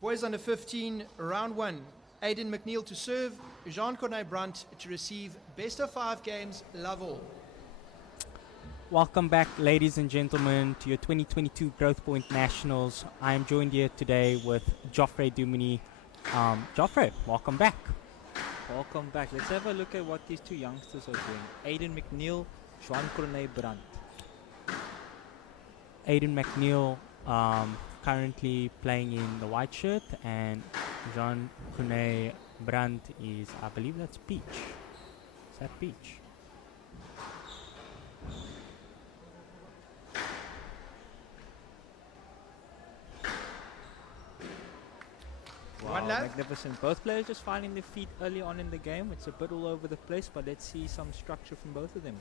Boys under 15, round one. Aidan McNeil to serve, Jean-Corneille Brandt to receive. Best of 5 games, love all. Welcome back, ladies and gentlemen, to your 2022 Growthpoint Nationals. I am joined here today with Geoffrey Dumini. Geoffrey, welcome back. Welcome back. Let's have a look at what these two youngsters are doing. Aidan McNeil, Jean-Corneille Brandt. Aidan McNeil currently playing in the white shirt, and Jean-Corneille Brandt is, I believe that's Peach. Is that Peach? Wow, magnificent. Both players just finding their feet early on in the game. It's a bit all over the place, but let's see some structure from both of them.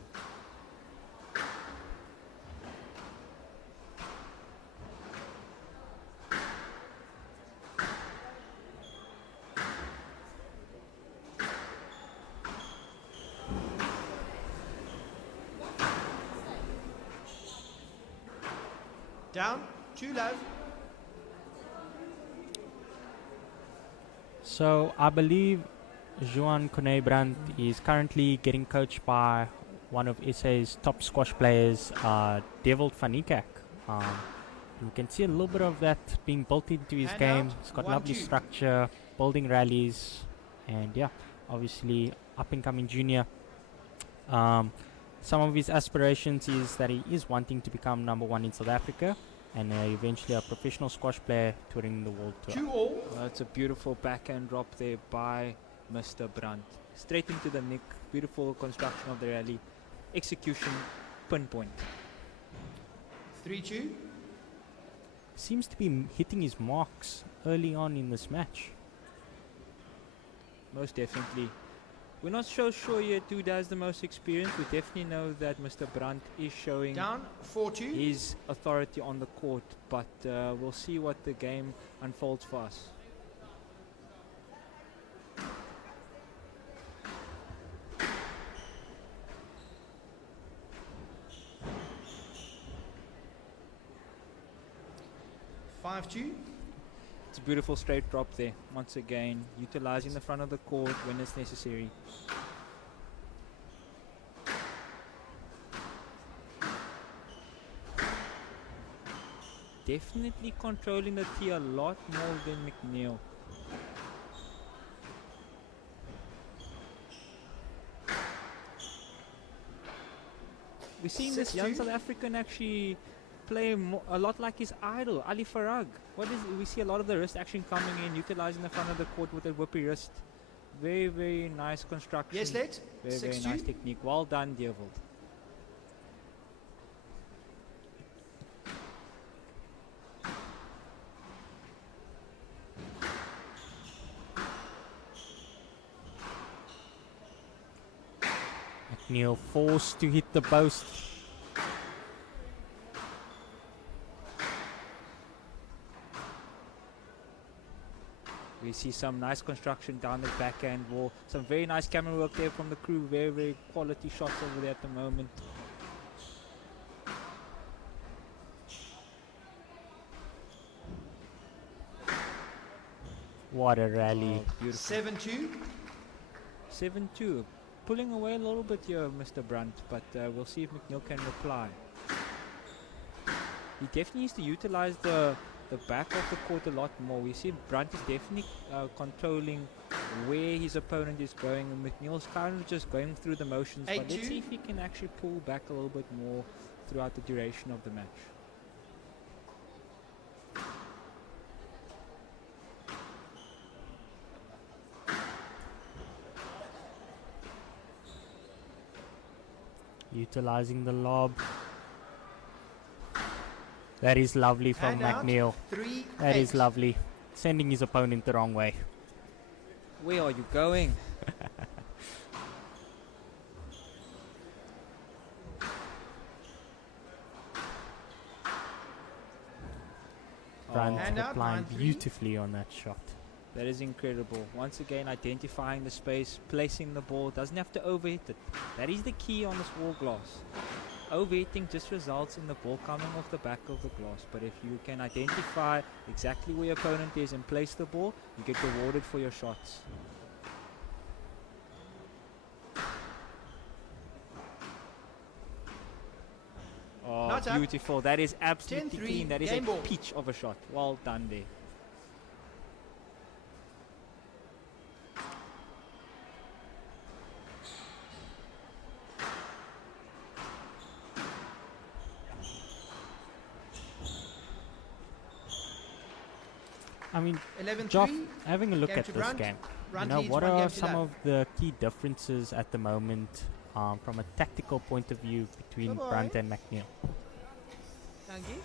Down, 2 love. So I believe Jean-Corneille Brandt is currently getting coached by one of SA's top squash players, Devil van Niekerk. You can see a little bit of that being built into his game. He's got lovely structure, building rallies, and yeah, obviously up-and-coming junior. Some of his aspirations is that he is wanting to become #1 in South Africa and eventually a professional squash player touring the world tour. 2 all. That's a beautiful backhand drop there by Mr. Brandt. Straight into the nick. Beautiful construction of the rally. Execution, pinpoint. 3-2. Seems to be hitting his marks early on in this match. Most definitely. We're not so sure yet who has the most experience. We definitely know that Mr. Brandt is showing Down, 4-2. his authority on the court, but we'll see what the game unfolds for us. It's a beautiful straight drop there. Once again, utilizing the front of the court when it's necessary. Definitely controlling the tee a lot more than McNeil. We're seeing this young South African actually play a lot like his idol, Ali Farag. We see a lot of the wrist action coming in, utilizing the front of the court with a whippy wrist. Very, very nice construction. Yes, let. Very, very nice technique. Well done, Deervold. McNeil forced to hit the post. We see some nice construction down the backhand wall. Some very nice camera work there from the crew. Very, very quality shots over there at the moment. What a rally. Oh, beautiful. 7-2. 7-2. Pulling away a little bit here, Mr. Brandt, but we'll see if McNeil can reply. He definitely needs to utilize the back of the court a lot more. We see Brandt is definitely controlling where his opponent is going, and McNeil's kind of just going through the motions. But let's see if he can actually pull back a little bit more throughout the duration of the match. Utilizing the lob. That is lovely from McNeil. That is lovely. Sending his opponent the wrong way. Where are you going? Brandt applying beautifully on that shot. That is incredible. Once again, identifying the space, placing the ball. Doesn't have to overhit it. That is the key on this wall glass. overheating just results in the ball coming off the back of the glass. But if you can identify exactly where your opponent is and place the ball, you get rewarded for your shots. Oh, Not up. beautiful. That is absolutely 10-3, clean. That is a game ball. peach of a shot. Well done there. I mean, 11-3. Joff, having a look Game at to this Brunt. game, Brunt you know, leads what 1 are game to some love. of the key differences at the moment from a tactical point of view between Bye-bye. Brunt and McNeil? Thank you.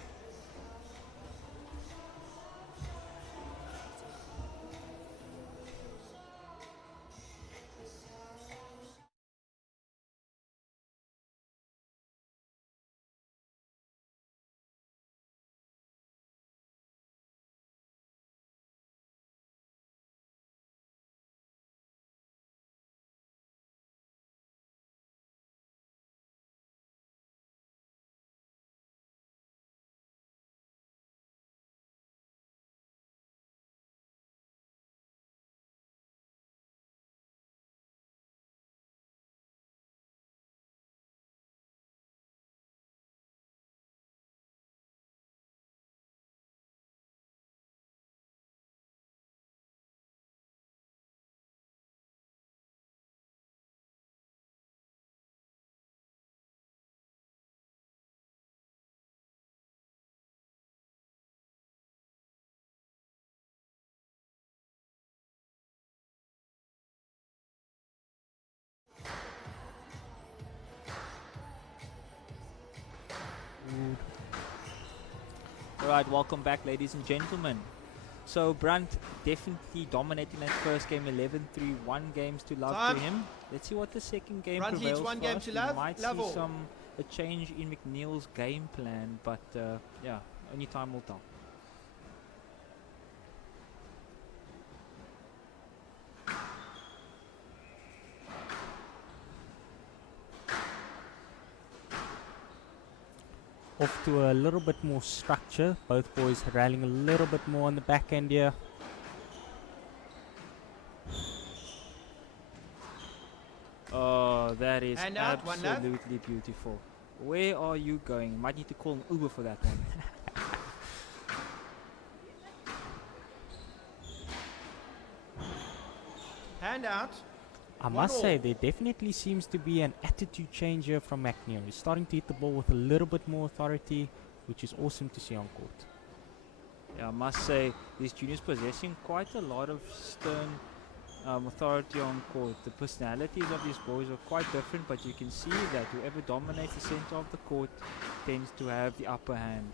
Alright, welcome back, ladies and gentlemen. So Brunt definitely dominating that first game, 11-3, 1 games to love Time. to him. Let's see what the second game Brunt prevails leads 1 for game us. to We love. might Level. see a change in McNeil's game plan, but yeah, only time will tell. Off to a little bit more structure. Both boys rallying a little bit more on the back end here. Oh, that is And out, 1 love. absolutely beautiful. Where are you going? Might need to call an Uber for that one. Hand out. I 1 must say, all. there definitely seems to be an attitude change here from McNeil. He's starting to hit the ball with a little bit more authority, which is awesome to see on court. Yeah, I must say, these juniors possessing quite a lot of stern authority on court. The personalities of these boys are quite different, but you can see that whoever dominates the center of the court tends to have the upper hand.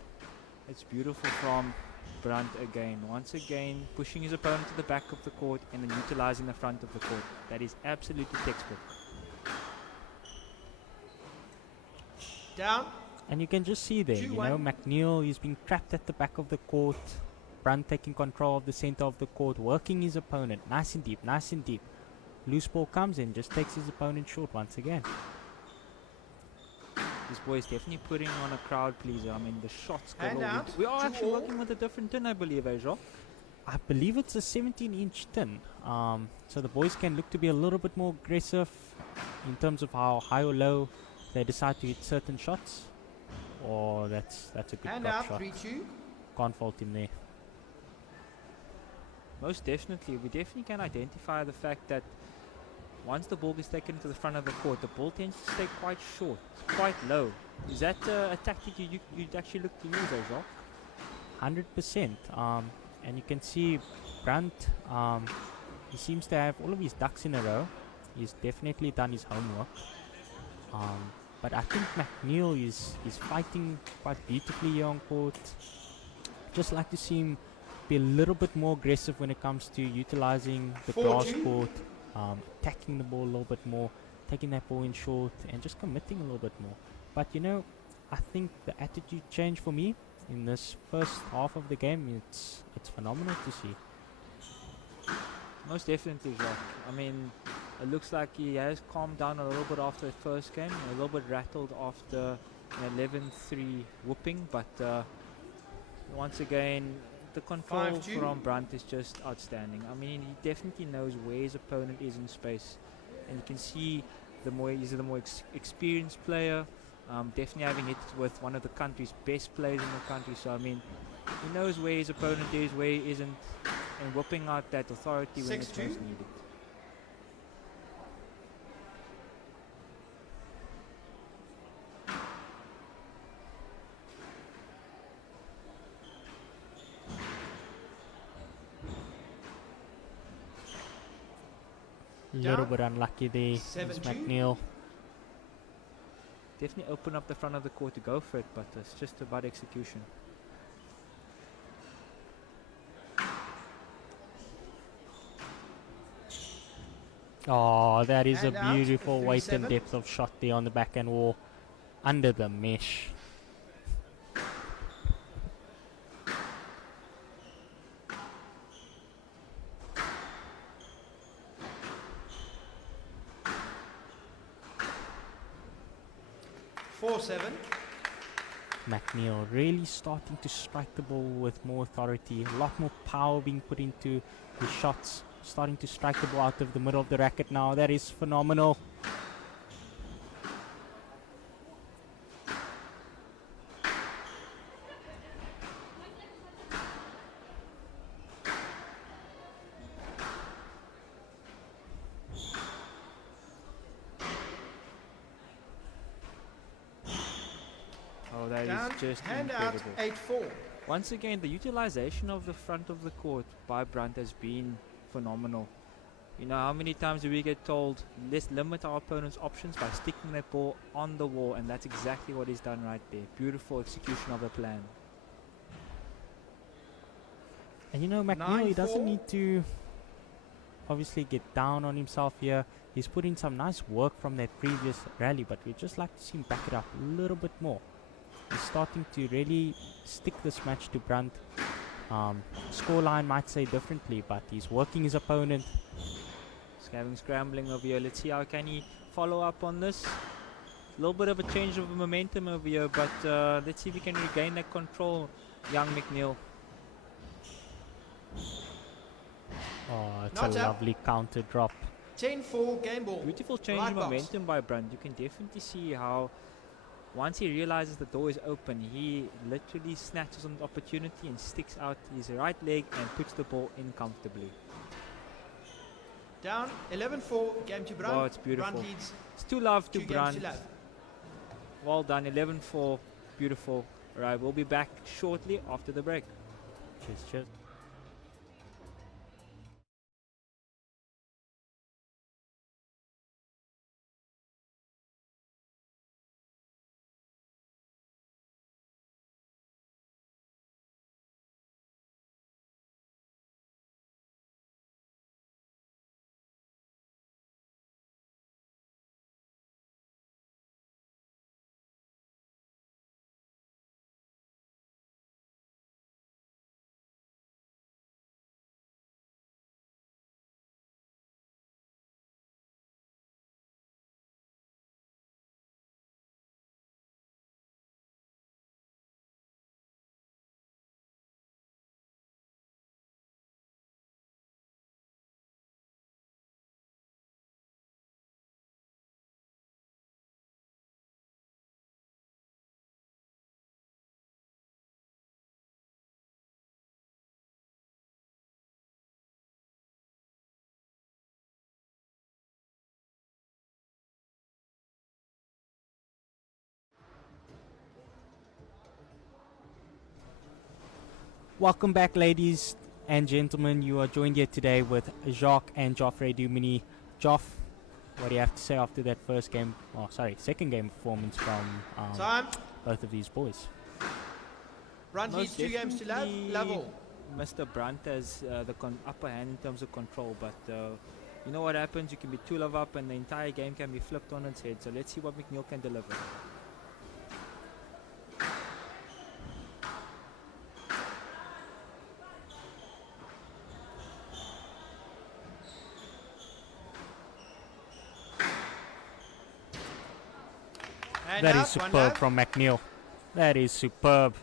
It's beautiful from Brunt again. Once again, pushing his opponent to the back of the court and then utilizing the front of the court. That is absolutely textbook. Down. And you can just see there, you know, 2-1. McNeil is being trapped at the back of the court. Brunt taking control of the center of the court, working his opponent. Nice and deep, nice and deep. Loose ball comes in, just takes his opponent short once again. This boy is definitely putting on a crowd pleaser. I mean, the shots go Hand well. out. We are 2 actually all. working with a different tin, I believe, Jacques. I believe it's a 17-inch tin. So the boys can look to be a little bit more aggressive in terms of how high or low they decide to hit certain shots. Oh, that's a good Hand drop out. shot. 3-2. Can't fault him there. Most definitely. We definitely can identify the fact that once the ball gets taken to the front of the court, the ball tends to stay quite short, quite low. Is that a tactic you'd actually look to use, Jacques? 100%. And you can see Brunt, he seems to have all of his ducks in a row. He's definitely done his homework. But I think McNeil is fighting quite beautifully here on court. Just like to see him be a little bit more aggressive when it comes to utilizing the grass 4-2. court, attacking the ball a little bit more, taking that ball in short, and just committing a little bit more. But you know, I think the attitude change for me in this first half of the game, it's phenomenal to see. Most definitely, Jacques. I mean, it looks like he has calmed down a little bit after the first game, a little bit rattled after an 11-3 whooping, but once again, the control 5-2. from Brandt is just outstanding. I mean, he definitely knows where his opponent is in space, and you can see he's the more experienced player. Definitely having hit with one of the country's best players in the country. So I mean, he knows where his opponent is, where he isn't, and whipping out that authority when it's 6-2. most needed. Little bit unlucky there. It's 7-2. McNeil. Definitely open up the front of the court to go for it, but it's just about execution. Oh, that is And a out, beautiful weight and 3-7. depth of shot there on the backhand wall. Under the mesh. McNeil really starting to strike the ball with more authority. A lot more power being put into his shots. Starting to strike the ball out of the middle of the racket now. That is phenomenal. Oh, that Down, is just hand out, incredible. 8-4. Once again, the utilization of the front of the court by Brandt has been phenomenal. You know, how many times do we get told, let's limit our opponent's options by sticking that ball on the wall, and that's exactly what he's done right there. Beautiful execution of the plan. And you know, McNeil, he doesn't need to obviously get down on himself here. He's put in some nice work from that previous rally, but we'd just like to see him back it up a little bit more. He's starting to really stick this match to Brandt. Scoreline might say differently, but he's working his opponent. He's having scrambling over here. Let's see how can he follow up on this. A little bit of a change of momentum over here, but let's see if he can regain that control, young McNeil. Oh, it's Not a up. lovely counter drop. 10-4 game ball. Beautiful change Right in box. momentum by Brandt. You can definitely see how once he realizes the door is open, he literally snatches on the opportunity and sticks out his right leg and puts the ball in comfortably. Down 11-4 game to Brandt. Oh, it's beautiful. Brandt leads It's 2-love to 2 games Brandt. to love. Well done, 11-4. Beautiful. All right, we'll be back shortly after the break. Cheers, cheers. Welcome back, ladies and gentlemen. You are joined here today with Jacques and Joffrey Dumini. Joff, what do you have to say after that second game performance from Time. both of these boys? Brandt leads Most 2 games to love. definitely Love all. Mr. Brandt has the upper hand in terms of control, but you know what happens? You can be 2-love up and the entire game can be flipped on its head. So let's see what McNeil can deliver. And That out, is one superb love. from McNeil. That is superb.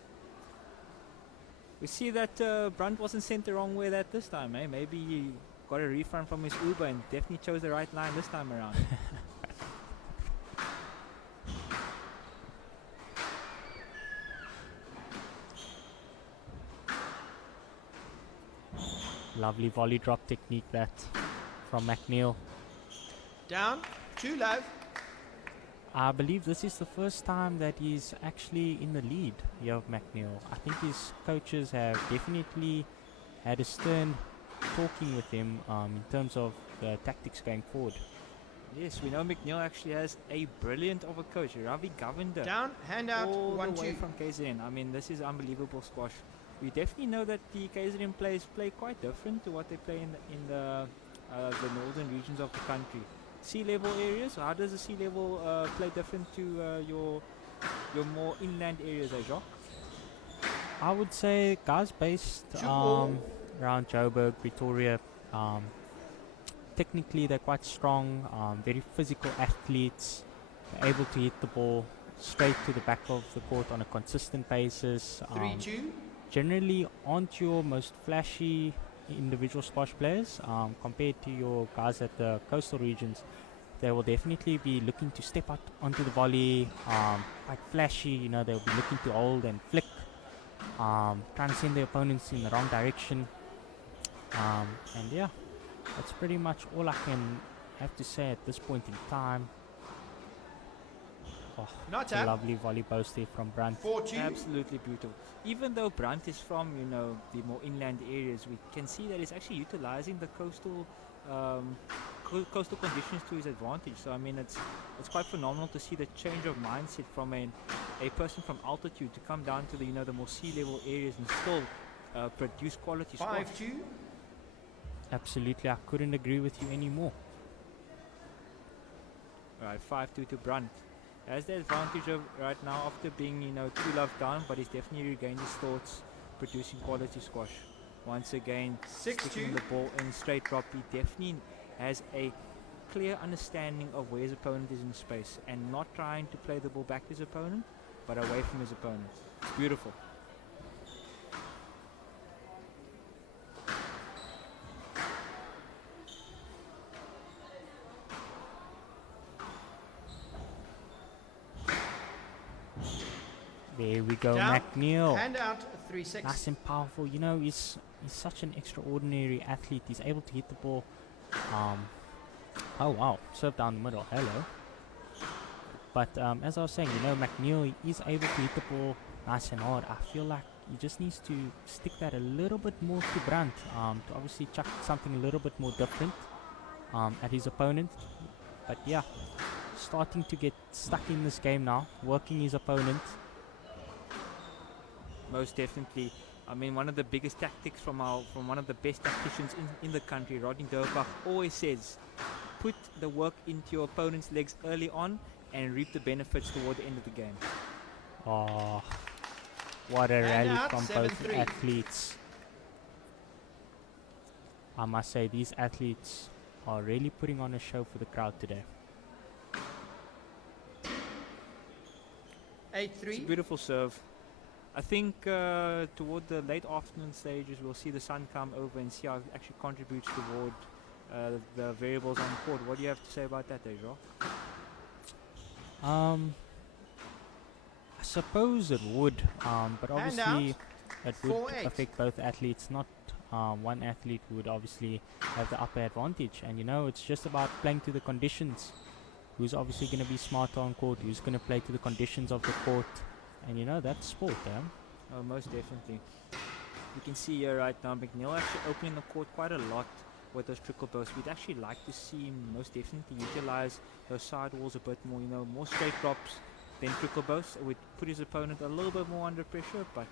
We see that Brunt wasn't sent the wrong way that this time, eh? Maybe he got a refund from his Uber and definitely chose the right line this time around. Lovely volley drop technique that from McNeil. Down, 2 love. I believe this is the first time that he's actually in the lead here of McNeil. I think his coaches have definitely had a stern talking with him in terms of the tactics going forward. Yes, we know McNeil actually has a brilliant of a coach, Ravi Govender. Down, hand out, All 1 the way 2. from KZN. I mean, this is unbelievable squash. We definitely know that the KZN players play quite different to what they play in the northern regions of the country. Sea level areas. How does the sea level play different to your more inland areas, Jacques? I would say guys based around Joburg, Pretoria, technically they're quite strong, very physical athletes, they're able to hit the ball straight to the back of the court on a consistent basis. 3 2. Generally aren't your most flashy individual squash players compared to your guys at the coastal regions. They will definitely be looking to step out onto the volley, quite flashy, you know, they'll be looking to hold and flick, trying to send their opponents in the wrong direction. And yeah, that's pretty much all I can have to say at this point in time. Oh, Not a up. lovely volley post there from Brunt. 4 2. Absolutely beautiful. Even though Brunt is from, you know, the more inland areas, we can see that he's actually utilizing the coastal coastal conditions to his advantage. So I mean, it's quite phenomenal to see the change of mindset from a person from altitude to come down to the, you know, the more sea level areas and still produce quality squash. 5 2. Absolutely, I couldn't agree with you anymore. Right, 5-2 to Brunt. Has the advantage of right now after being, you know, 2 love down, but he's definitely regained his thoughts, producing quality squash. Once again, 6 sticking 2. the ball in straight drop. He definitely has a clear understanding of where his opponent is in space and not trying to play the ball back to his opponent, but away from his opponent. It's beautiful. There we go, Down. McNeil. Hand out, 3 6. Nice and powerful. You know, he's such an extraordinary athlete. He's able to hit the ball. Oh wow, serve down the middle. Hello. But as I was saying, you know, McNeil is able to hit the ball nice and hard. I feel like he just needs to stick that a little bit more to Brunt, to obviously chuck something a little bit more different at his opponent. But yeah, starting to get stuck in this game now, working his opponent. Most definitely. I mean, one of the biggest tactics from one of the best tacticians in the country, Rodney Durbach, always says, put the work into your opponent's legs early on and reap the benefits toward the end of the game. Oh, what a And rally out, from 7-3. both athletes. I must say, these athletes are really putting on a show for the crowd today. 8 It's a 3. beautiful serve. I think toward the late afternoon stages, we'll see the sun come over and see how it actually contributes toward the variables on the court. What do you have to say about that, Deja? I suppose it would, but And obviously it would 4-8. affect both athletes. Not one athlete would obviously have the upper advantage, and you know, it's just about playing to the conditions. Who's obviously going to be smarter on court? Who's going to play to the conditions of the court? And you know, that's sport, Oh, most definitely. You can see here right now, McNeil actually opening the court quite a lot with those trickle bursts. We'd actually like to see him most definitely utilize those sidewalls a bit more, you know, more straight drops than trickle bursts. It would put his opponent a little bit more under pressure, but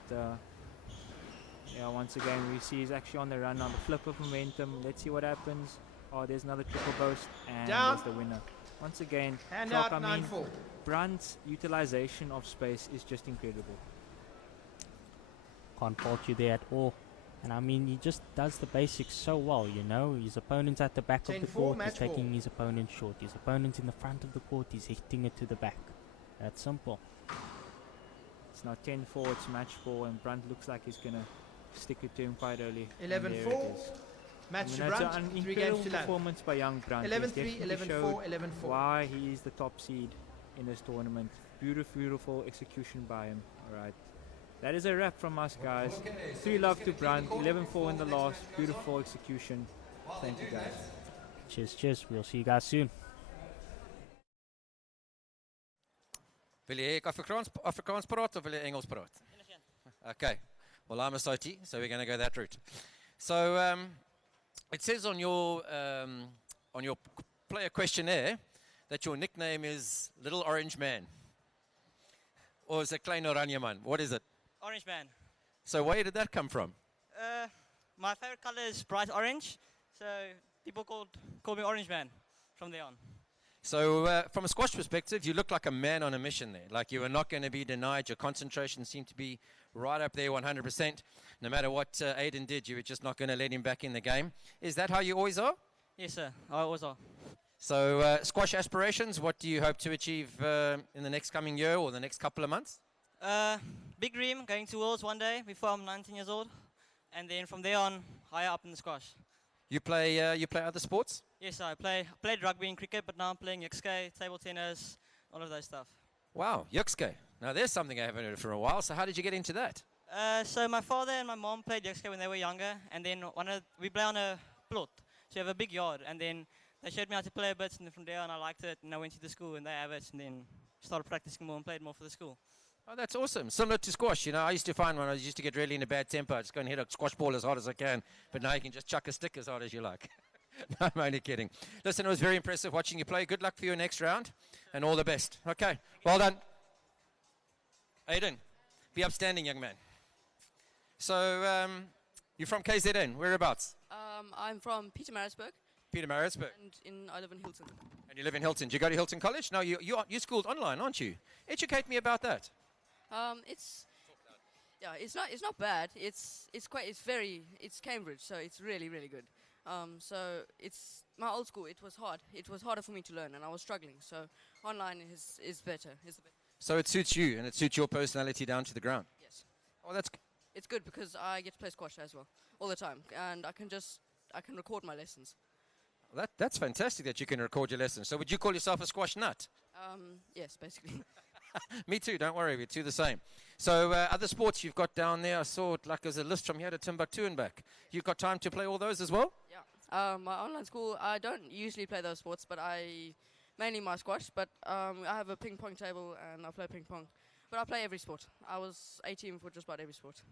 yeah, once again, we see he's actually on the run now, the flip of momentum. Let's see what happens. Oh, there's another trickle burst, and Down. there's the winner. Once again, Hand Jacques, out, I mean, 9-4. Brunt's utilization of space is just incredible. Can't fault you there at all. And I mean, he just does the basics so well, you know. His opponent's at the back of the 10-4 court, he's match ball. taking his opponent short. His opponent's in the front of the court, he's hitting it to the back. That simple. It's now 10-4, it's match ball, and Brunt looks like he's going to stick it to him quite early. 11-4. Match to That's Brunt. an 3 incredible games to love. performance by young Brunt. 11-3, 11-4, 11-4. Why he is the top seed in this tournament. Beautiful execution by him. Alright. That is a wrap from us, guys. 3 love to Brunt. 11-4 in the last. Beautiful execution. Thank you, guys. Cheers. We'll see you guys soon. Wil jy Afrikaans praat of wil jy Engels praat? Okay. Well, I'm a Soti, so we're going to go that route. So it says on your player questionnaire that your nickname is Little Orange Man. Or is it Klein Oranje Man? What is it? Orange Man. So where did that come from? My favorite color is bright orange, so people call me Orange Man from there on. So from a squash perspective, you look like a man on a mission there. Like you were not going to be denied. Your concentration seemed to be right up there 100%. No matter what Aiden did, you were just not going to let him back in the game. Is that how you always are? Yes, sir. I always are. So squash aspirations, what do you hope to achieve in the next coming year or the next couple of months? Big dream, going to Worlds one day before I'm 19 years old. And then from there on, higher up in the squash. You play other sports? Yes, I played rugby and cricket, but now I'm playing Yukske, table tennis, all of those stuff. Wow, Yukske. Now there's something I haven't heard for a while. So how did you get into that? So my father and my mom played Yukske when they were younger, and then we play on a plot. So you have a big yard, and then they showed me how to play a bit, and then from there on I liked it, and I went to the school and they have it, and then started practicing more and played more for the school. Oh, that's awesome. Similar to squash, you know, I used to find when I used to get really in a bad temper, I just go and hit a squash ball as hard as I can, but now you can just chuck a stick as hard as you like. No, I'm only kidding. Listen, it was very impressive watching you play. Good luck for your next round, and all the best. Okay, well done. Aiden, be upstanding, young man. So, you're from KZN, whereabouts? I'm from Pietermaritzburg. Pietermaritzburg. And I live in Hilton. And you live in Hilton. Do you go to Hilton College? No, you schooled online, aren't you? Educate me about that. It's not bad. It's Cambridge, so it's really good. So it's my old school. It was hard. It was harder for me to learn, and I was struggling. So online is better. So it suits you, and it suits your personality down to the ground. Yes. Oh, that's. It's good because I get to play squash as well all the time, and I can record my lessons. That's fantastic that you can record your lessons. So would you call yourself a squash nut? Yes, basically. Me too, don't worry, we're two the same. So other sports you've got down there, I saw it like there's a list from here to Timbuktu and back. You've got time to play all those as well? Yeah. My online school, I don't usually play those sports, but mainly my squash, but I have a ping pong table and I play ping pong. But I play every sport. I was 18 for just about every sport.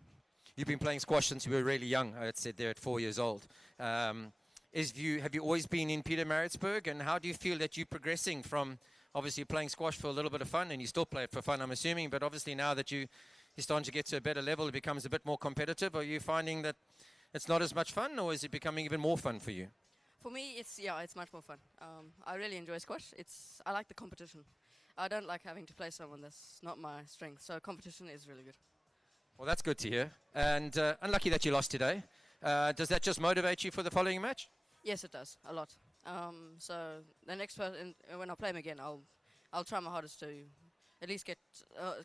You've been playing squash since you were really young, I had said there at 4 years old. Have you always been in Pietermaritzburg, and how do you feel that you're progressing from obviously playing squash for a little bit of fun, and you still play it for fun, I'm assuming, but obviously now that you're starting to get to a better level, it becomes a bit more competitive. Are you finding that it's not as much fun, or is it becoming even more fun for you? For me, it's much more fun. I really enjoy squash. I like the competition. I don't like having to play someone that's not my strength, so competition is really good. Well, that's good to hear. And unlucky that you lost today. Does that just motivate you for the following match? Yes, it does, a lot. So the next person, when I play him again, I'll try my hardest to at least get,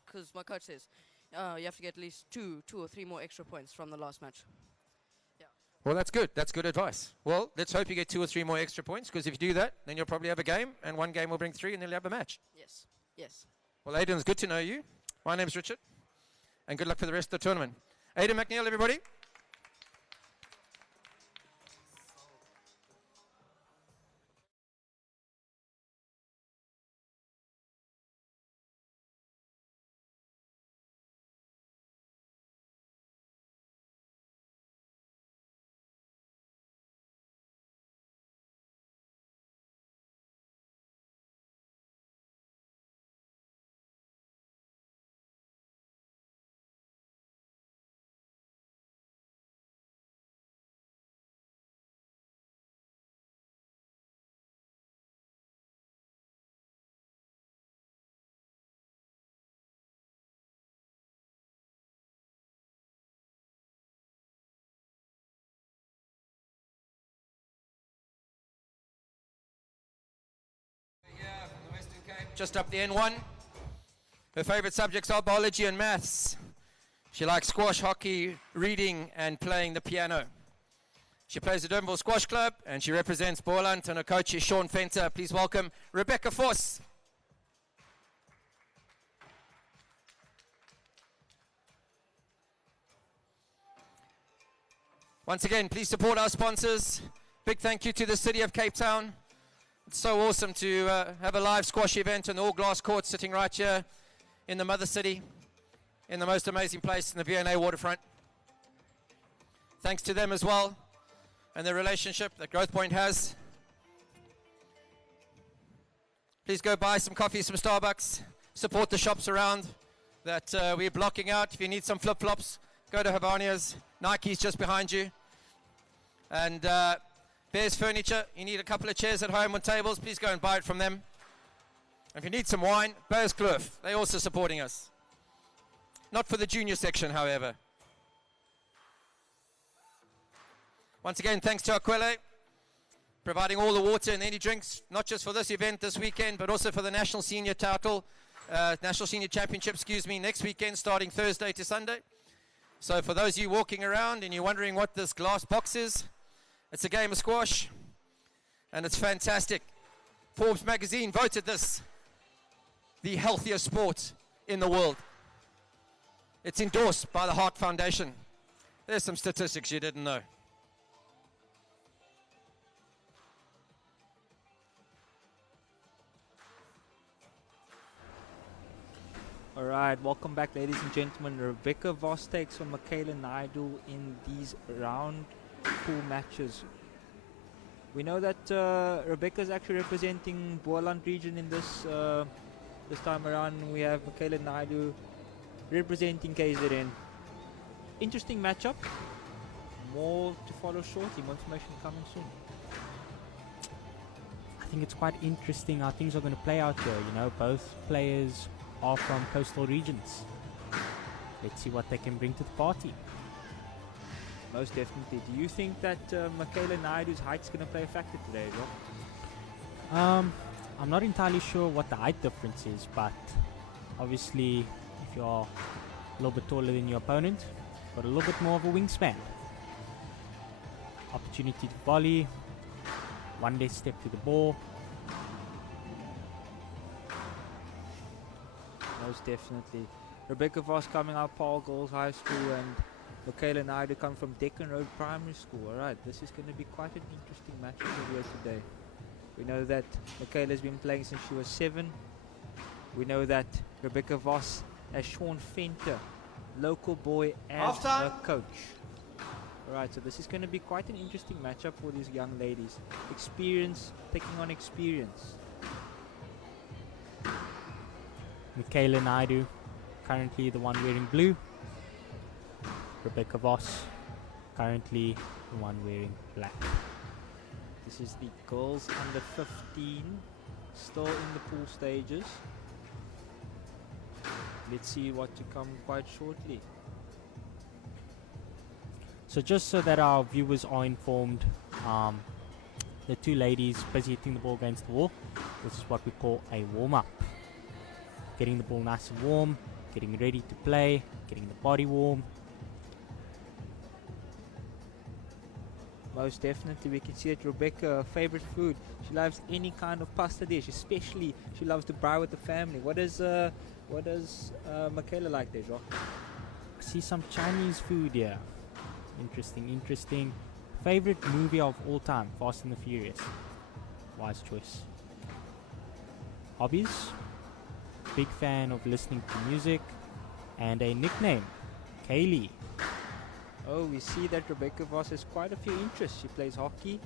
because my coach says you have to get at least two or three more extra points from the last match. Yeah. Well, that's good. That's good advice. Well, let's hope you get 2 or 3 more extra points, because if you do that, then you'll probably have a game, and one game will bring 3, and then you'll have a match. Yes. Well, Aiden, it's good to know you. My name's Richard, and good luck for the rest of the tournament. Aiden McNeil, everybody. Just up the N1. Her favorite subjects are biology and maths. She likes squash, hockey, reading, and playing the piano. She plays the Durbanville Squash Club, and she represents Boland, and her coach is Sean Fenter. Please welcome Rebecca Voss. Once again, please support our sponsors. Big thank you to the City of Cape Town. It's so awesome to have a live squash event on the all-glass court sitting right here in the mother city, in the most amazing place in the V&A waterfront. Thanks to them as well, and the relationship that Growthpoint has. Please go buy some coffee, some Starbucks, support the shops around that we're blocking out. If you need some flip-flops, go to Havania's. Nike's just behind you. And Bears Furniture, you need a couple of chairs at home on tables, please go and buy it from them. If you need some wine, Bears Kloof, they're also supporting us. Not for the junior section, however. Once again, thanks to Aquile, providing all the water and any drinks, not just for this event this weekend, but also for the National Senior title, National Senior Championship, next weekend, starting Thursday to Sunday. So for those of you walking around and you're wondering what this glass box is, it's a game of squash, and it's fantastic. Forbes magazine voted this the healthiest sport in the world. It's endorsed by the Heart Foundation. There's some statistics you didn't know. All right, welcome back, ladies and gentlemen. Rebecca Voss takes on Michaela Naidu in these round pool matches. We know that Rebecca is actually representing Boland region in this this time around. We have Michaela Naidu representing KZN. Interesting matchup. More to follow shortly. More information coming soon. I think it's quite interesting how things are going to play out here. You know, both players are from coastal regions. Let's see what they can bring to the party. Most definitely. Do you think that Michaela Naidu's height's going to play a factor today, Rob? I'm not entirely sure what the height difference is, but obviously if you're a little bit taller than your opponent, you've got a little bit more of a wingspan. Opportunity to volley, one less step to the ball. Most definitely. Rebecca Voss coming out Paul Girls High School, and Michaela Naidu come from Deccan Road Primary School. Alright, this is going to be quite an interesting matchup here today. We know that Michaela has been playing since she was 7. We know that Rebecca Voss has Sean Fenter, local boy, as her coach. Alright, so this is going to be quite an interesting matchup for these young ladies. Experience taking on experience. Michaela Naidu, currently the one wearing blue. Rebecca Voss, currently the one wearing black. This is the girls under 15, still in the pool stages. Let's see what to come quite shortly. So just so that our viewers are informed, the two ladies busy hitting the ball against the wall. This is what we call a warm-up. Getting the ball nice and warm, getting ready to play, getting the body warm. Most definitely, we can see that Rebecca, her favorite food, she loves any kind of pasta dish, especially she loves to braai with the family. What does Michaela like there, Jacques? I see some Chinese food here. Interesting. Favorite movie of all time, Fast and the Furious. Wise choice. Hobbies? Big fan of listening to music. And a nickname, Kaylee. Oh, we see that Rebecca Voss has quite a few interests. She plays hockey,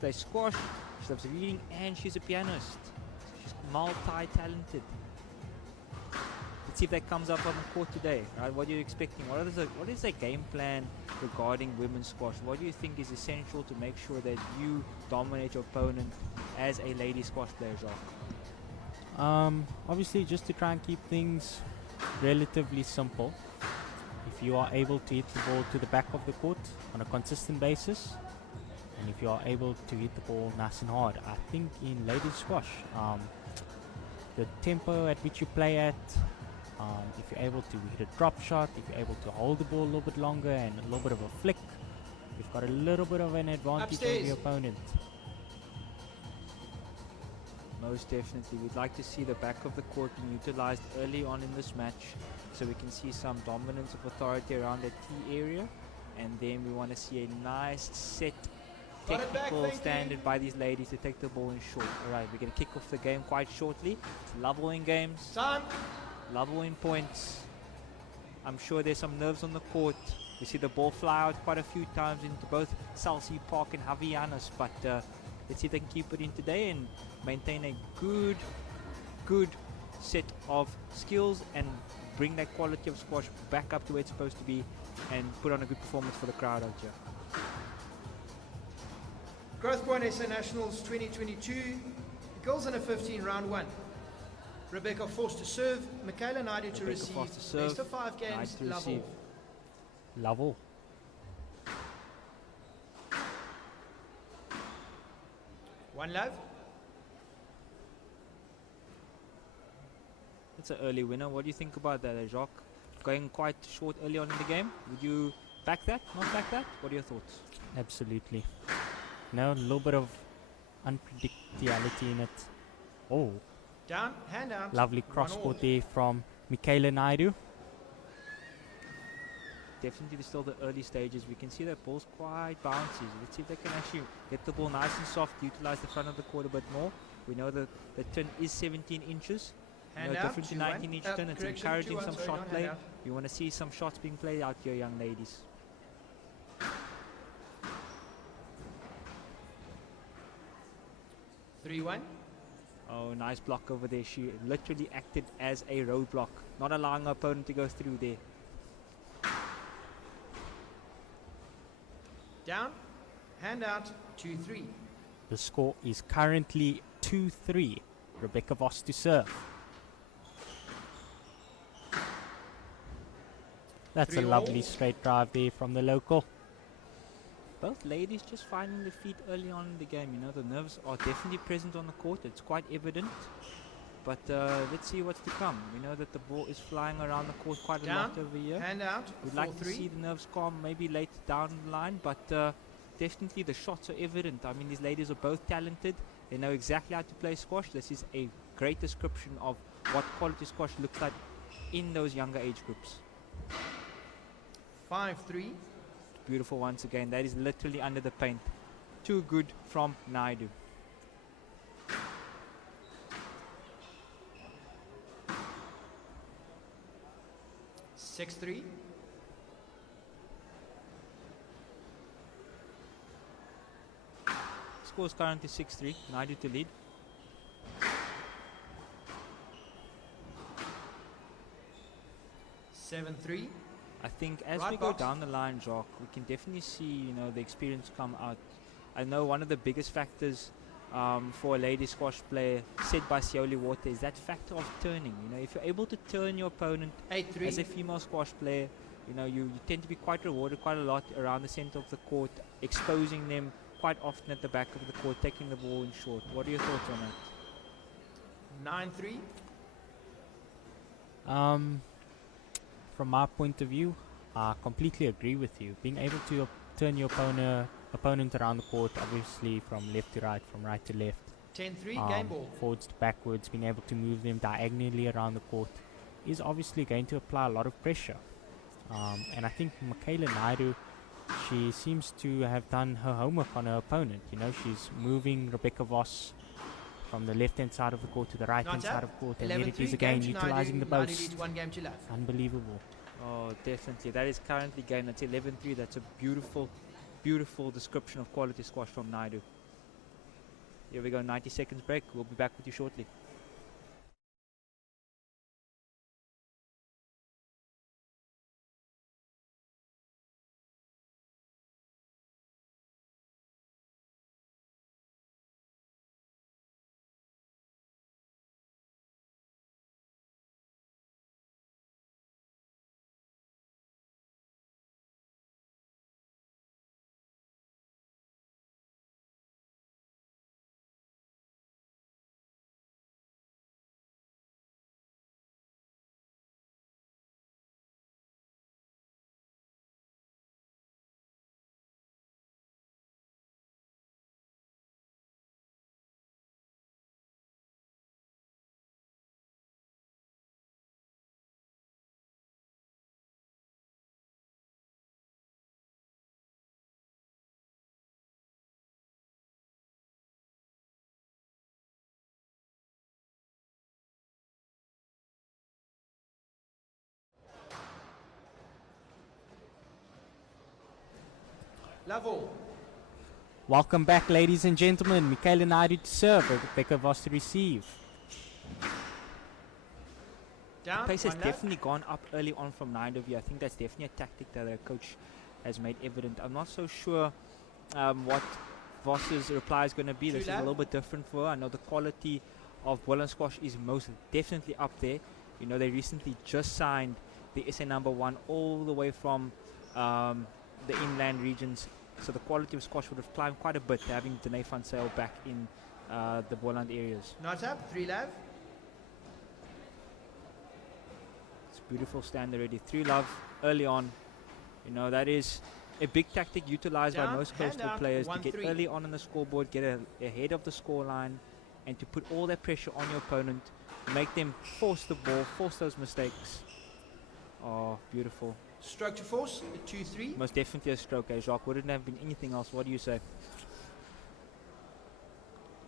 plays squash, she loves reading, and she's a pianist. She's multi-talented. Let's see if that comes up on the court today. Right? What are you expecting? What is the game plan regarding women's squash? What do you think is essential to make sure that you dominate your opponent as a lady squash player, Jacques? Obviously, just to try and keep things relatively simple. If you are able to hit the ball to the back of the court on a consistent basis, and if you are able to hit the ball nice and hard, I think in ladies squash, the tempo at which you play at, If you're able to hit a drop shot, if you're able to hold the ball a little bit longer and a little bit of a flick, you've got a little bit of an advantage over your opponent. Most definitely. We'd like to see the back of the court being utilized early on in this match so we can see some dominance of authority around that key area. And then we want to see a nice set technical standard by these ladies to take the ball in short. Alright, we're going to kick off the game quite shortly. It's love-win games. Time. Love-win points. I'm sure there's some nerves on the court. We see the ball fly out quite a few times into both Salsi Park and Javianas, but let's see if they can keep it in today and maintain a good set of skills and bring that quality of squash back up to where it's supposed to be and put on a good performance for the crowd out here. Growthpoint SA Nationals 2022, girls under 15, round 1. Rebecca forced to serve, Michaela Naidu to receive, best of 5 games, level. Level. One love. It's an early winner. What do you think about that, Jacques? Going quite short early on in the game. Would you back that? Not back that? What are your thoughts? Absolutely. No, a little bit of unpredictability in it. Oh. Down, hand out. Lovely cross court there from Michaela Naidu. Definitely still the early stages. We can see that ball's quite bouncy. Let's see if they can actually get the ball nice and soft, utilize the front of the court a bit more. We know that the turn is 17 inches. Different to 19 each turn. It's encouraging some shot play. We want to see some shots being played out here, young ladies. Three-one. Oh, nice block over there. She literally acted as a roadblock, not allowing her opponent to go through there. Down, hand out, 2-3. The score is currently 2-3. Rebecca Vos to serve. That's a lovely straight drive there from the local. Both ladies just finding the feet early on in the game. You know, the nerves are definitely present on the court. It's quite evident. But let's see what's to come. We know that the ball is flying around the court quite a lot over here. Hand out. We'd like to see the nerves calm maybe later down the line, but definitely the shots are evident. I mean, these ladies are both talented. They know exactly how to play squash. This is a great description of what quality squash looks like in those younger age groups. 5-3. Beautiful once again. That is literally under the paint. Too good from Naidu. Six, 3. Score is currently 6-3. Naidu to lead. 7-3. I think as we go down the line, Jacques, we can definitely see, the experience come out. I know one of the biggest factors for a lady squash player, said by Sioli Water, is that factor of turning. If you're able to turn your opponent 8-3. as a female squash player, you tend to be quite rewarded quite a lot around the center of the court, exposing them quite often at the back of the court, taking the ball in short. What are your thoughts on that? 9-3. From my point of view, I completely agree with you. Being able to turn your opponent around the court, obviously from left to right, from right to left, 10-3, game ball. forwards to backwards, being able to move them diagonally around the court is obviously going to apply a lot of pressure. And I think Michaela Naidu, she seems to have done her homework on her opponent. She's moving Rebecca Vos from the left-hand side of the court to the right-hand side of the court, and here it is again, utilizing the post. Unbelievable. Oh, definitely. That is currently game. That's 11-3. That's a beautiful, beautiful description of quality squash from Naidu. Here we go, 90 seconds break. We'll be back with you shortly. Love all. Welcome back, ladies and gentlemen. Michaela Naidu to serve, Rebecca Voss to receive. Down. Pace has One love. definitely gone up early on from Naidu. I think that's definitely a tactic that their coach has made evident. I'm not so sure what Voss's reply is going to be. This is a little bit different for her. I know the quality of Boland squash is most definitely up there. You know, they recently just signed the SA #1 all the way from the inland regions. So the quality of squash would have climbed quite a bit, having Danae van Zyl back in the Boland areas. Not up. 3 love. It's beautiful stand already. 3 love early on. You know, that is a big tactic utilized by most coastal players to get early on the scoreboard, get ahead of the scoreline, and to put all that pressure on your opponent, make them force the ball, force those mistakes. Oh, beautiful. Stroke to force. 2-3. Most definitely a stroke, Jacques. Wouldn't have been anything else. What do you say?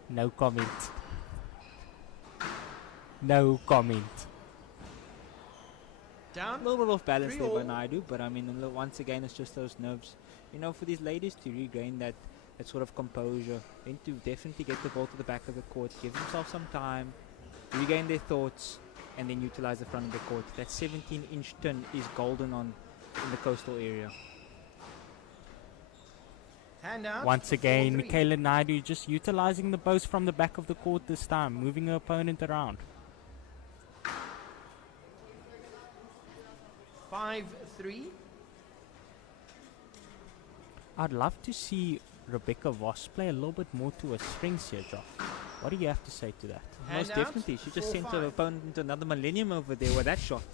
No comment. No comment. Down. A little bit off balance there by 3-all. Naidu, but I mean, once again, it's just those nerves. You know, for these ladies to regain that sort of composure, then to definitely get the ball to the back of the court, give themselves some time, regain their thoughts, and then utilize the front of the court. That 17-inch tin is golden in the coastal area. Hand out. Once again, 4-3. Michaela Naidu just utilizing the bows from the back of the court this time, moving her opponent around. 5-3. I'd love to see Rebecca Voss play a little bit more to her strengths here, Joff. What do you have to say to that? Most Hand out, definitely. She just sent 4-5. her opponent into another millennium over there with that shot.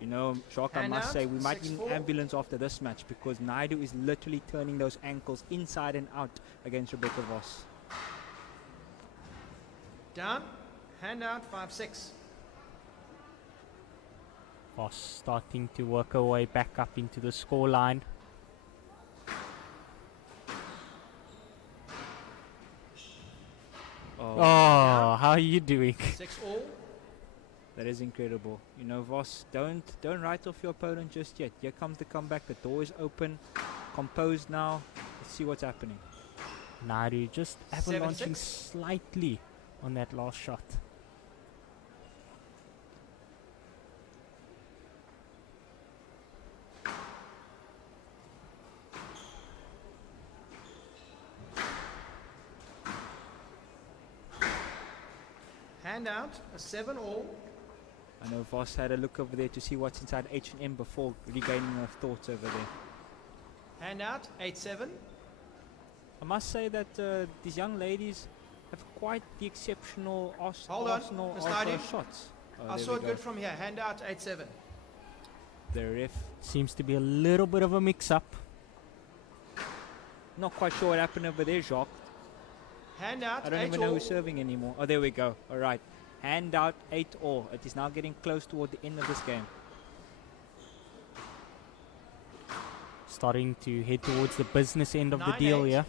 You know, Jacques, I Hand must out, say, we might need an 6-4. ambulance after this match because Naidu is literally turning those ankles inside and out against Rebecca Voss. Down. Hand out. 5-6. Voss starting to work her way back up into the scoreline. Oh, how are you doing? 6-all. That is incredible. You know, Voss, don't write off your opponent just yet. Here comes the comeback. The door is open. Composed now. Let's see what's happening. Naidu just avalanching 7-6. slightly on that last shot. Hand out. A 7-all. I know Voss had a look over there to see what's inside H&M before regaining her thoughts over there. Hand out. 8-7. I must say that these young ladies have quite the exceptional Hold on, arsenal Ms. of Naidu. shots. Oh, I there saw we it go. good from here. Hand out. 8-7. The ref, Seems to be a little bit of a mix-up. not quite sure what happened over there, Jacques. Hand out. I don't 8 even know all. who's serving anymore. Oh, there we go. All right. Hand out 8-all. It is now getting close toward the end of this game. Starting to head towards the business end of the deal 9-8. here.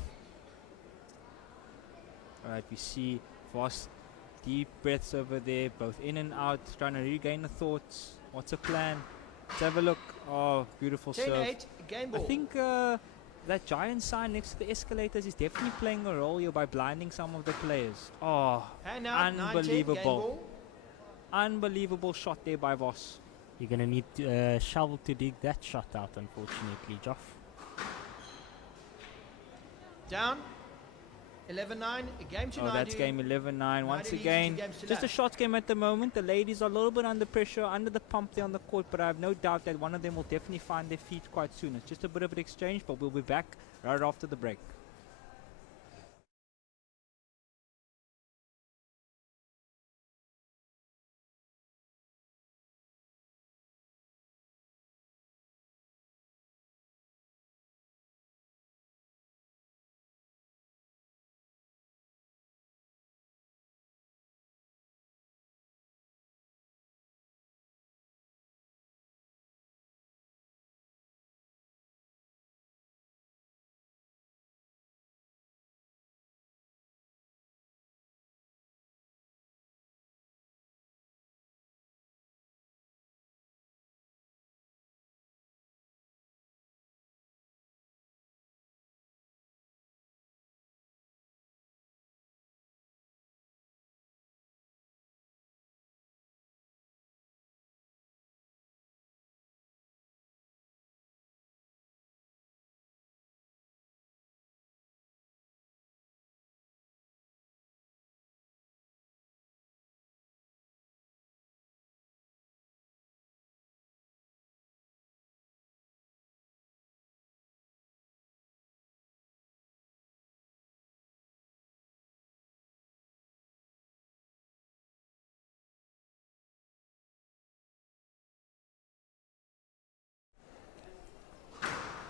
All right, we see Voss, deep breaths over there, both in and out, trying to regain the thoughts. What's the plan? Let's have a look. Oh, beautiful serve. 10-8. Game I ball. think that giant sign next to the escalators is definitely playing a role here by blinding some of the players. Oh, Hand out. 9-10. Game unbelievable. ball. Unbelievable shot there by Voss. You're going to need a shovel to dig that shot out, unfortunately, Joff. Down. 11-9. A game to Oh, Naidu. that's game 11-9. Once leads again, 2 games to just a love. shot game at the moment. The ladies are a little bit under pressure, under the pump there on the court, but I have no doubt that one of them will definitely find their feet quite soon. It's just a bit of an exchange, but we'll be back right after the break.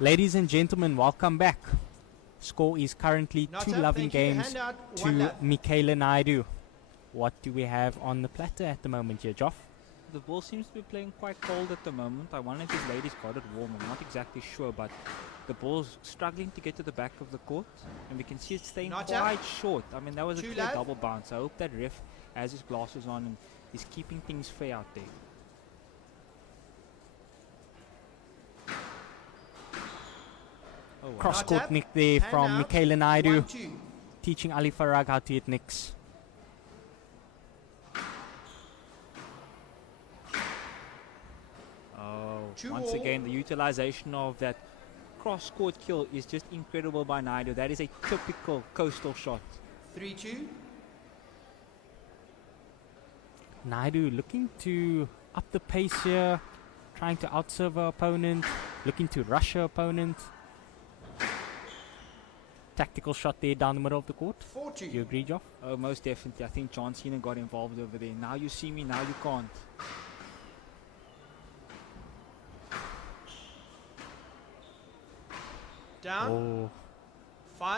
Ladies and gentlemen, welcome back. Score is currently Not 2 up, loving thank you. games Handout, 1 to love. Michaela Naidu. What do we have on the platter at the moment here, Joff? The ball seems to be playing quite cold at the moment. I wonder if these ladies got it warm. I'm not exactly sure, but the ball's struggling to get to the back of the court, and we can see it staying Not quite up. short. I mean, that was a 2 clear love. double bounce. I hope that ref has his glasses on and is keeping things fair out there. Oh, wow. Cross Not court up. nick there from Handout, Michaela Naidu, 1-2. teaching Ali Farag how to hit nicks. Oh, 2 once all. again, the utilization of that cross-court kill is just incredible by Naidu. That is a typical coastal shot. 3-2. Naidu looking to up the pace here, trying to outserve her opponent, looking to rush her opponent. Tactical shot there down the middle of the court. 4-2. Do you agree, Joff? Oh, most definitely. I think John Cena got involved over there. Now you see me, now you can't. Down. Oh,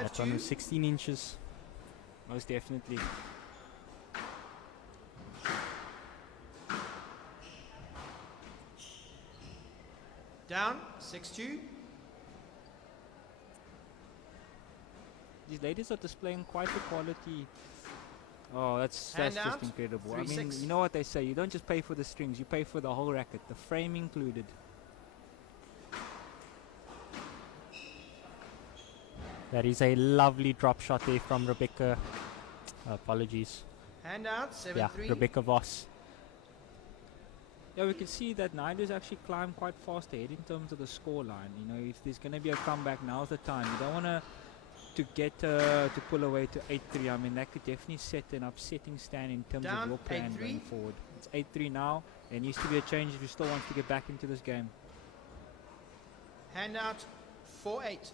that's on 5-2. 16 inches. Most definitely. Down. 6-2. These ladies are displaying quite the quality. Oh, that's Hand just out, incredible. I mean, 3-6. you know what they say, you don't just pay for the strings, you pay for the whole racket, the frame included. That is a lovely drop shot there from Rebecca. Apologies. Handout. 7-3. Yeah, Rebecca Voss. Yeah, we can see that Naidu's actually climbed quite fast ahead in terms of the score line. You know, if there's going to be a comeback, now's the time. You don't want to get to pull away to 8-3. I mean, that could definitely set an upsetting stand in terms Down, of your plan 8-3. going forward. It's 8-3 now. There needs to be a change if you still want to get back into this game. Handout. 4-8.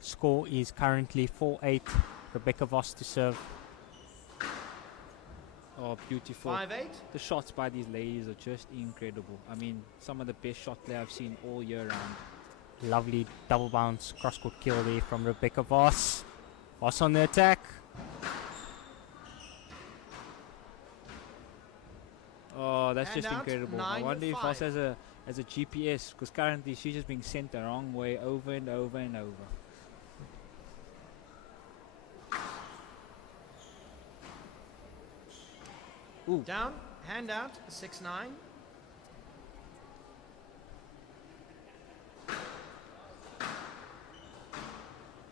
Score is currently 4-8. Rebecca Voss to serve. Oh, beautiful. 5-8. The shots by these ladies are just incredible. I mean, some of the best shot play I've seen all year round. Lovely double bounce cross court kill there from Rebecca Voss. Voss on the attack. Oh, that's And just out, incredible. I 9-5. wonder if Voss has a GPS, because currently she's just being sent the wrong way over and over and over. Ooh. Down. Handout. 6-9.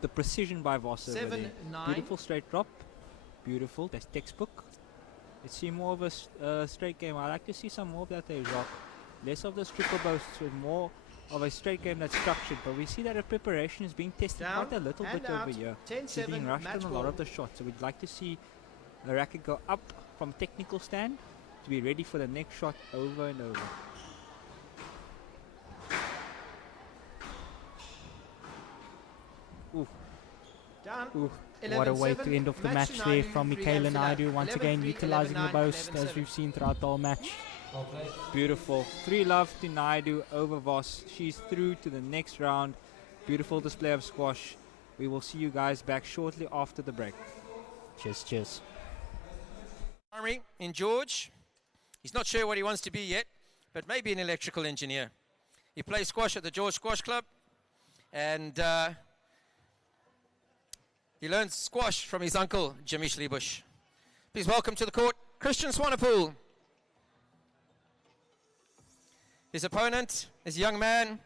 The precision by Voss over there. 7-9. Beautiful straight drop. Beautiful. That's textbook. Let's see more of a straight game. I like to see some more of that there, Jacques. Less of those triple boasts with more of a straight game that's structured. But we see that a preparation is being tested Down, quite a little bit hand over out, here. 10-7, She's being rushed match in a lot ball. of the shots. So we'd like to see the racket go up from technical stand to be ready for the next shot over and over. Ooh. Down. Ooh. What a way 11-7. to end off the Match match to there Naidu, from 3 Michaela games to love. Naidu. Once again 11-3, utilizing the 11-9, boast as 11-7. we've seen throughout the whole match. Beautiful. 3 love to Naidu over Voss. She's through to the next round. Beautiful display of squash. We will see you guys back shortly after the break. Cheers, cheers. Army in George. He's not sure what he wants to be yet, but maybe an electrical engineer. He plays squash at the George Squash Club, and he learns squash from his uncle, Jimmy Schlebusch. Please welcome to the court, Christian Swanepool. His opponent is a young man,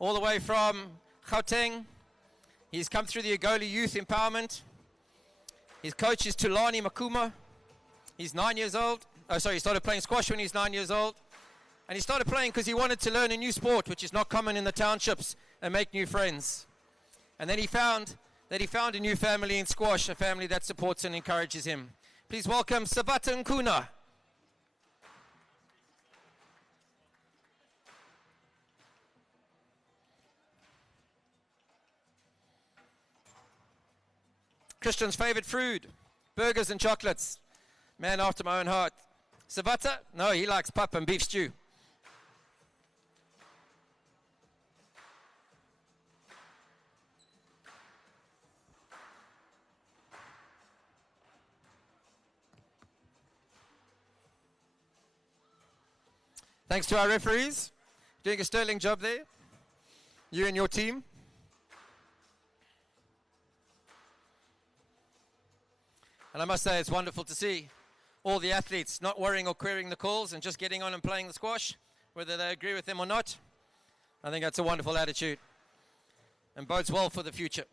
all the way from Gauteng. He's come through the Agoli Youth Empowerment. His coach is Tulani Makuma. He's 9 years old. Oh, sorry, he started playing squash when he was 9 years old. And he started playing because he wanted to learn a new sport, which is not common in the townships, and make new friends. And then he found a new family in squash, a family that supports and encourages him. Please welcome Savata and Kuna. Christian's favorite food, burgers and chocolates. Man after my own heart. Savata? No, he likes pap and beef stew. Thanks to our referees. Doing a sterling job there. You and your team. And I must say it's wonderful to see all the athletes not worrying or querying the calls and just getting on and playing the squash, whether they agree with them or not. I think that's a wonderful attitude and bodes well for the future.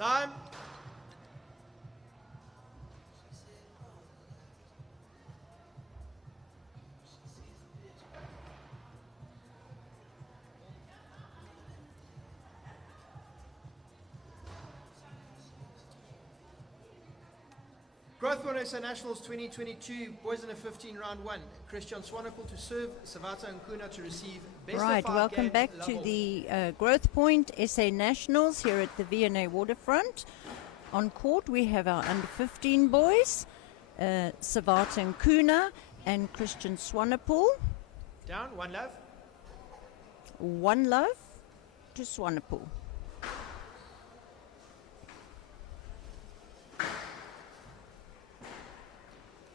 Time. Growthpoint SA Nationals 2022, boys in a 15 round 1. Christian Swanepool to serve, Savata and Kuna to receive. Best Right, of 5 welcome games, back love to all. the Growthpoint SA Nationals here at the V&A Waterfront. On court we have our under 15 boys, Savata and Kuna and Christian Swanepool. Down, 1 love. One love to Swanepool.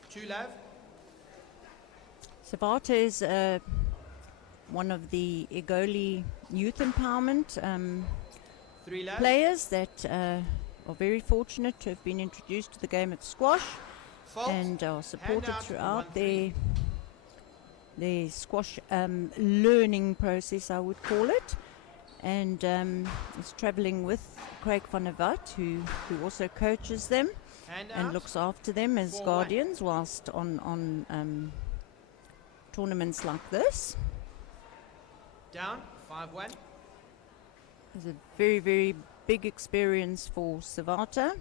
Two love. Savata is one of the Egoli Youth Empowerment 3 love. players that are very fortunate to have been introduced to the game of squash Fault. and are supported Handout, throughout 1-3. their squash learning process, I would call it. And is travelling with Craig van der Walt, who also coaches them Handout. and looks after them as 4-1. guardians whilst on tournaments like this. Down, 5-1. It's a very, very big experience for Savata,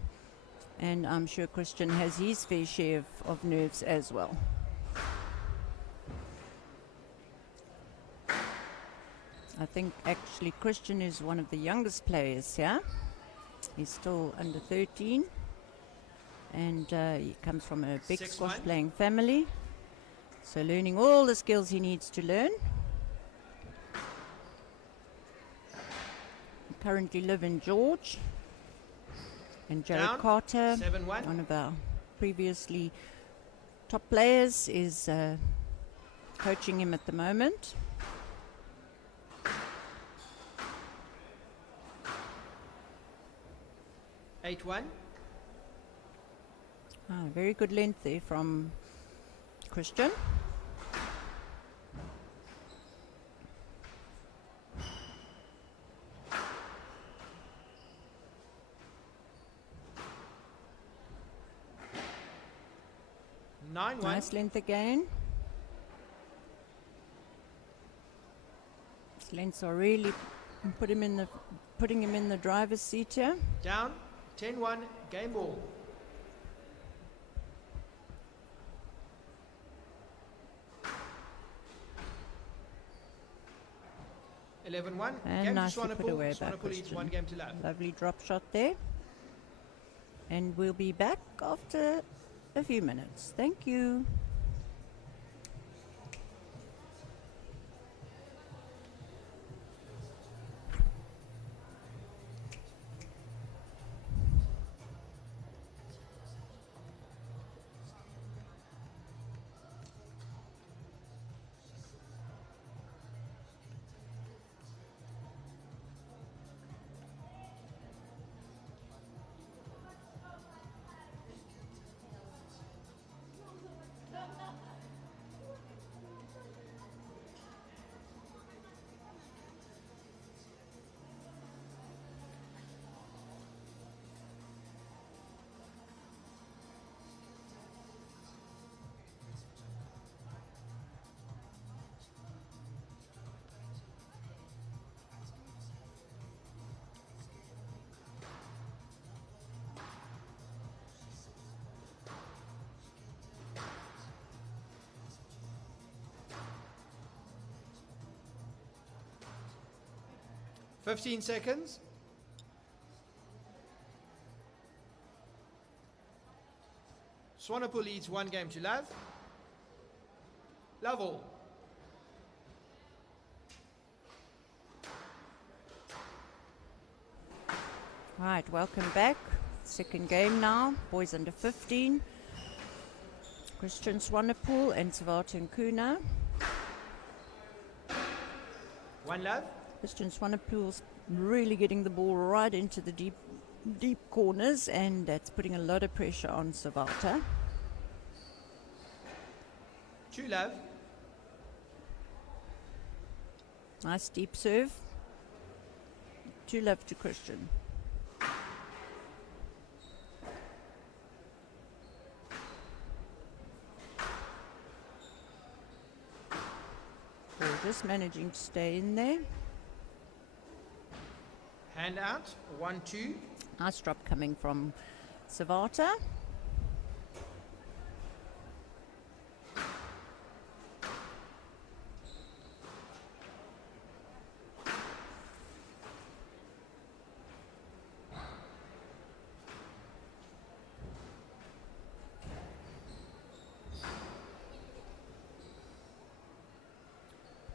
and I'm sure Christian has his fair share of nerves as well. I think actually Christian is one of the youngest players here. He's still under 13, and he comes from a big 6-1. squash playing family, so learning all the skills he needs to learn. Currently live in George, and Jared Down, Carter, 7-1. one of our previously top players, is coaching him at the moment. Eight-1. Very good length there from Christian. Nine-1. Nice length again. His lengths are really putting him in the driver's seat here. Down, 10-1. Game ball. And 11-1. Game nicely to put away Swanepool. by Swanepool leads Christian. 1 game to love. Lovely drop shot there. And we'll be back after a few minutes. Thank you. Fifteen seconds. Swanepool leads 1 game to love. Love all. Right, welcome back. Second game now. Boys under 15. Christian Swanepool and Savata and Kuna. 1 love. Christian Swanepool's really getting the ball right into the deep corners, and that's putting a lot of pressure on Savata. 2 love. Nice deep serve. 2 love to Christian. just managing to stay in there. Hand out, 1-2. Nice drop coming from Savata.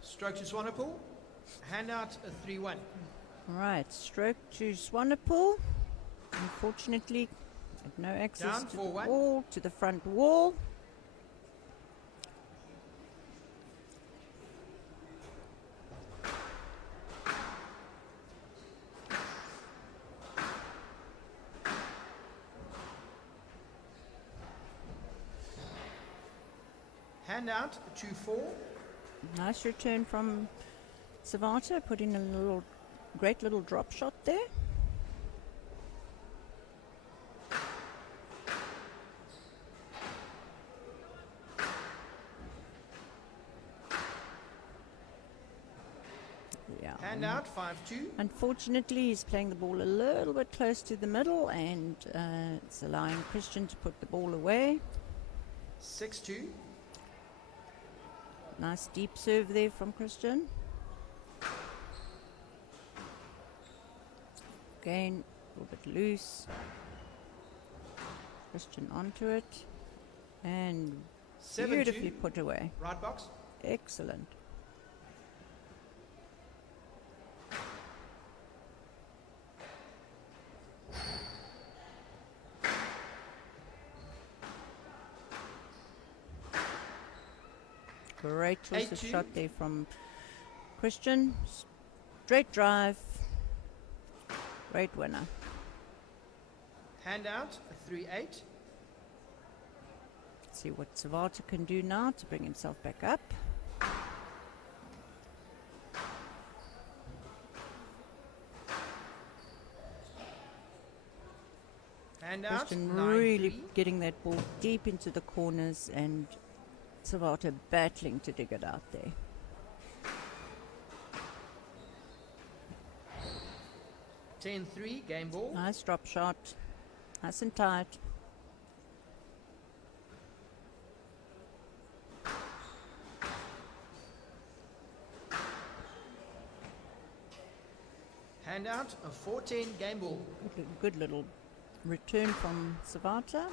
Stroke to Swanepoel. Hand out, a 3-1. Right, stroke to Swanepoel. Unfortunately, had no access Down, to the 4-1. wall, to the front wall. Hand out, 2-4. Nice return from Savata, put in a great little drop shot there. Yeah. Hand out, 5-2. Unfortunately, he's playing the ball a little bit close to the middle, and it's allowing Christian to put the ball away. 6-2. Nice deep serve there from Christian. Again, a little bit loose. Christian onto it. And 7-2. beautifully put away. Right box. Excellent. Great choice of 8-2. shot there from Christian. Straight drive. Great winner. Hand out, a 3-8. See what Savata can do now to bring himself back up. Hand out, Christian 9-3. really getting that ball deep into the corners, and Savata battling to dig it out there. 10-3, game ball. Nice drop shot. Nice and tight. Hand out, a 4-10, game ball. Good little return from Savata.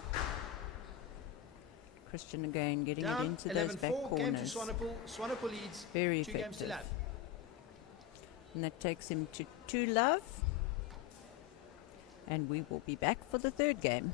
Christian again getting it Down, into those back 11-4, game to corners. Swanepoel. Swanepoel leads Very 2 games to effective. love. And that takes him to 2-love. And we will be back for the third game.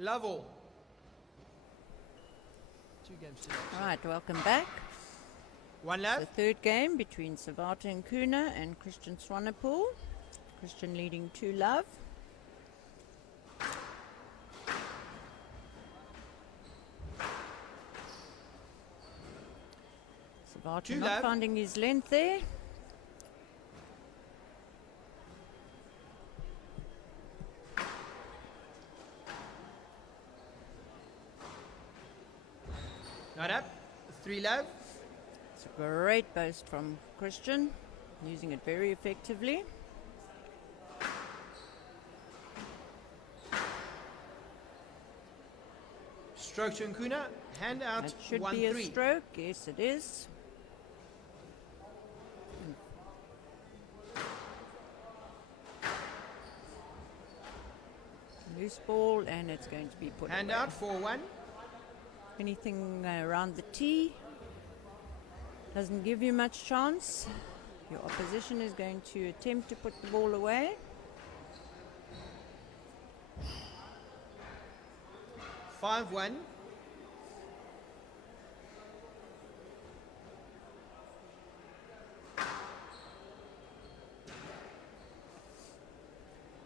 Love all. 2 games to love. Right, welcome back. 1 The love. third game between Savata and Kuna and Christian Swanepoel. Christian leading 2-love. Savata 2 not love. finding his length there. Not up. 3 love. It's a great boast from Christian, using it very effectively. Stroke to Kuna. Hand out. That should 1 be 3. a stroke. Yes, it is. Loose ball, and it's going to be put Hand away. out 4 1. Anything around the tee doesn't give you much chance. Your opposition is going to attempt to put the ball away. Five 1.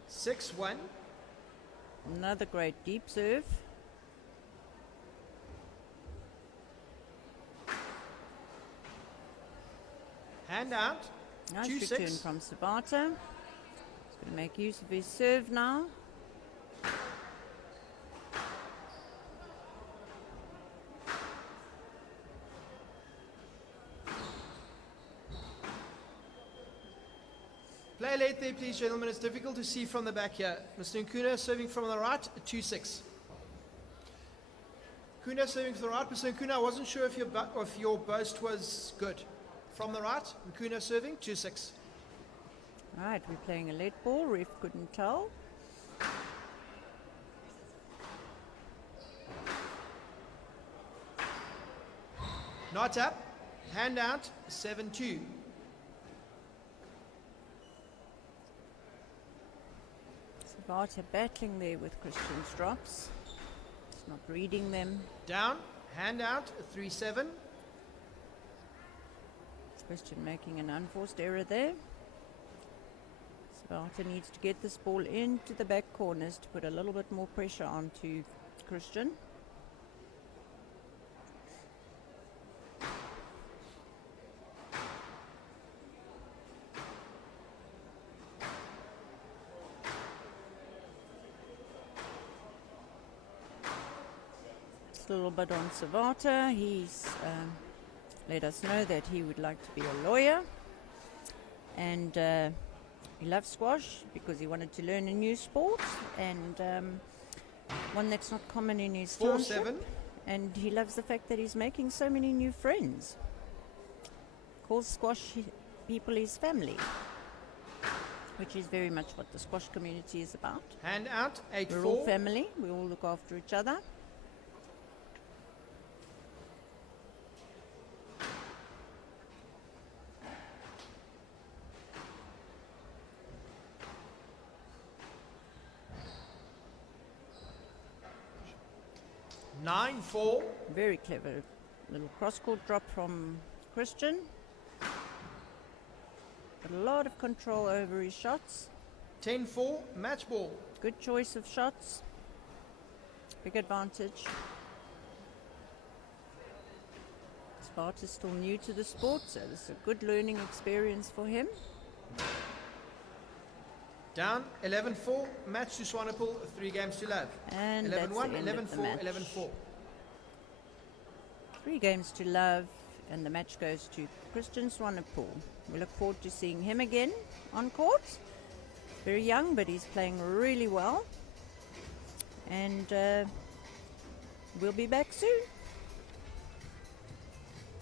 Six 1. Another great deep serve. Hand out. Nice 2 return 6. from Sabata. He's going to make use of his serve now. Play late there, please, gentlemen. It's difficult to see from the back here. Mr. Kuna serving from the right, 2 6. Kuna serving from the right. Mr. Kuna, I wasn't sure if your boast was good. From the right, Kuna serving, 2 6. Right, we're playing a late ball. Ref couldn't tell. Not up. Hand out, 7 2. Sabata battling there with Christian's drops. He's not reading them. Down. Hand out, 3 7. Christian making an unforced error there. Sabata needs to get this ball into the back corners to put a little bit more pressure onto Christian. It's a little bit on Sabata. He's let us know that he would like to be a lawyer, and he loves squash because he wanted to learn a new sport, and one that's not common in his 4 township. 7. And he loves the fact that he's making so many new friends. Calls squash people his family, which is very much what the squash community is about. Hand out, 8 We're 4. all family. We all look after each other. Nine 4. Very clever little cross-court drop from Christian. Got a lot of control over his shots. 10 4. Match ball. Good choice of shots. Big advantage. Spart is still new to the sport, so this is a good learning experience for him. Down 11 4. Match to Swanepool, 3 games to love. And 11 that's 1, the end 11 of the 4, match. 11 4. 3 games to love, and the match goes to Christian Swanepoel. We look forward to seeing him again on court. Very young, but he's playing really well. And we'll be back soon.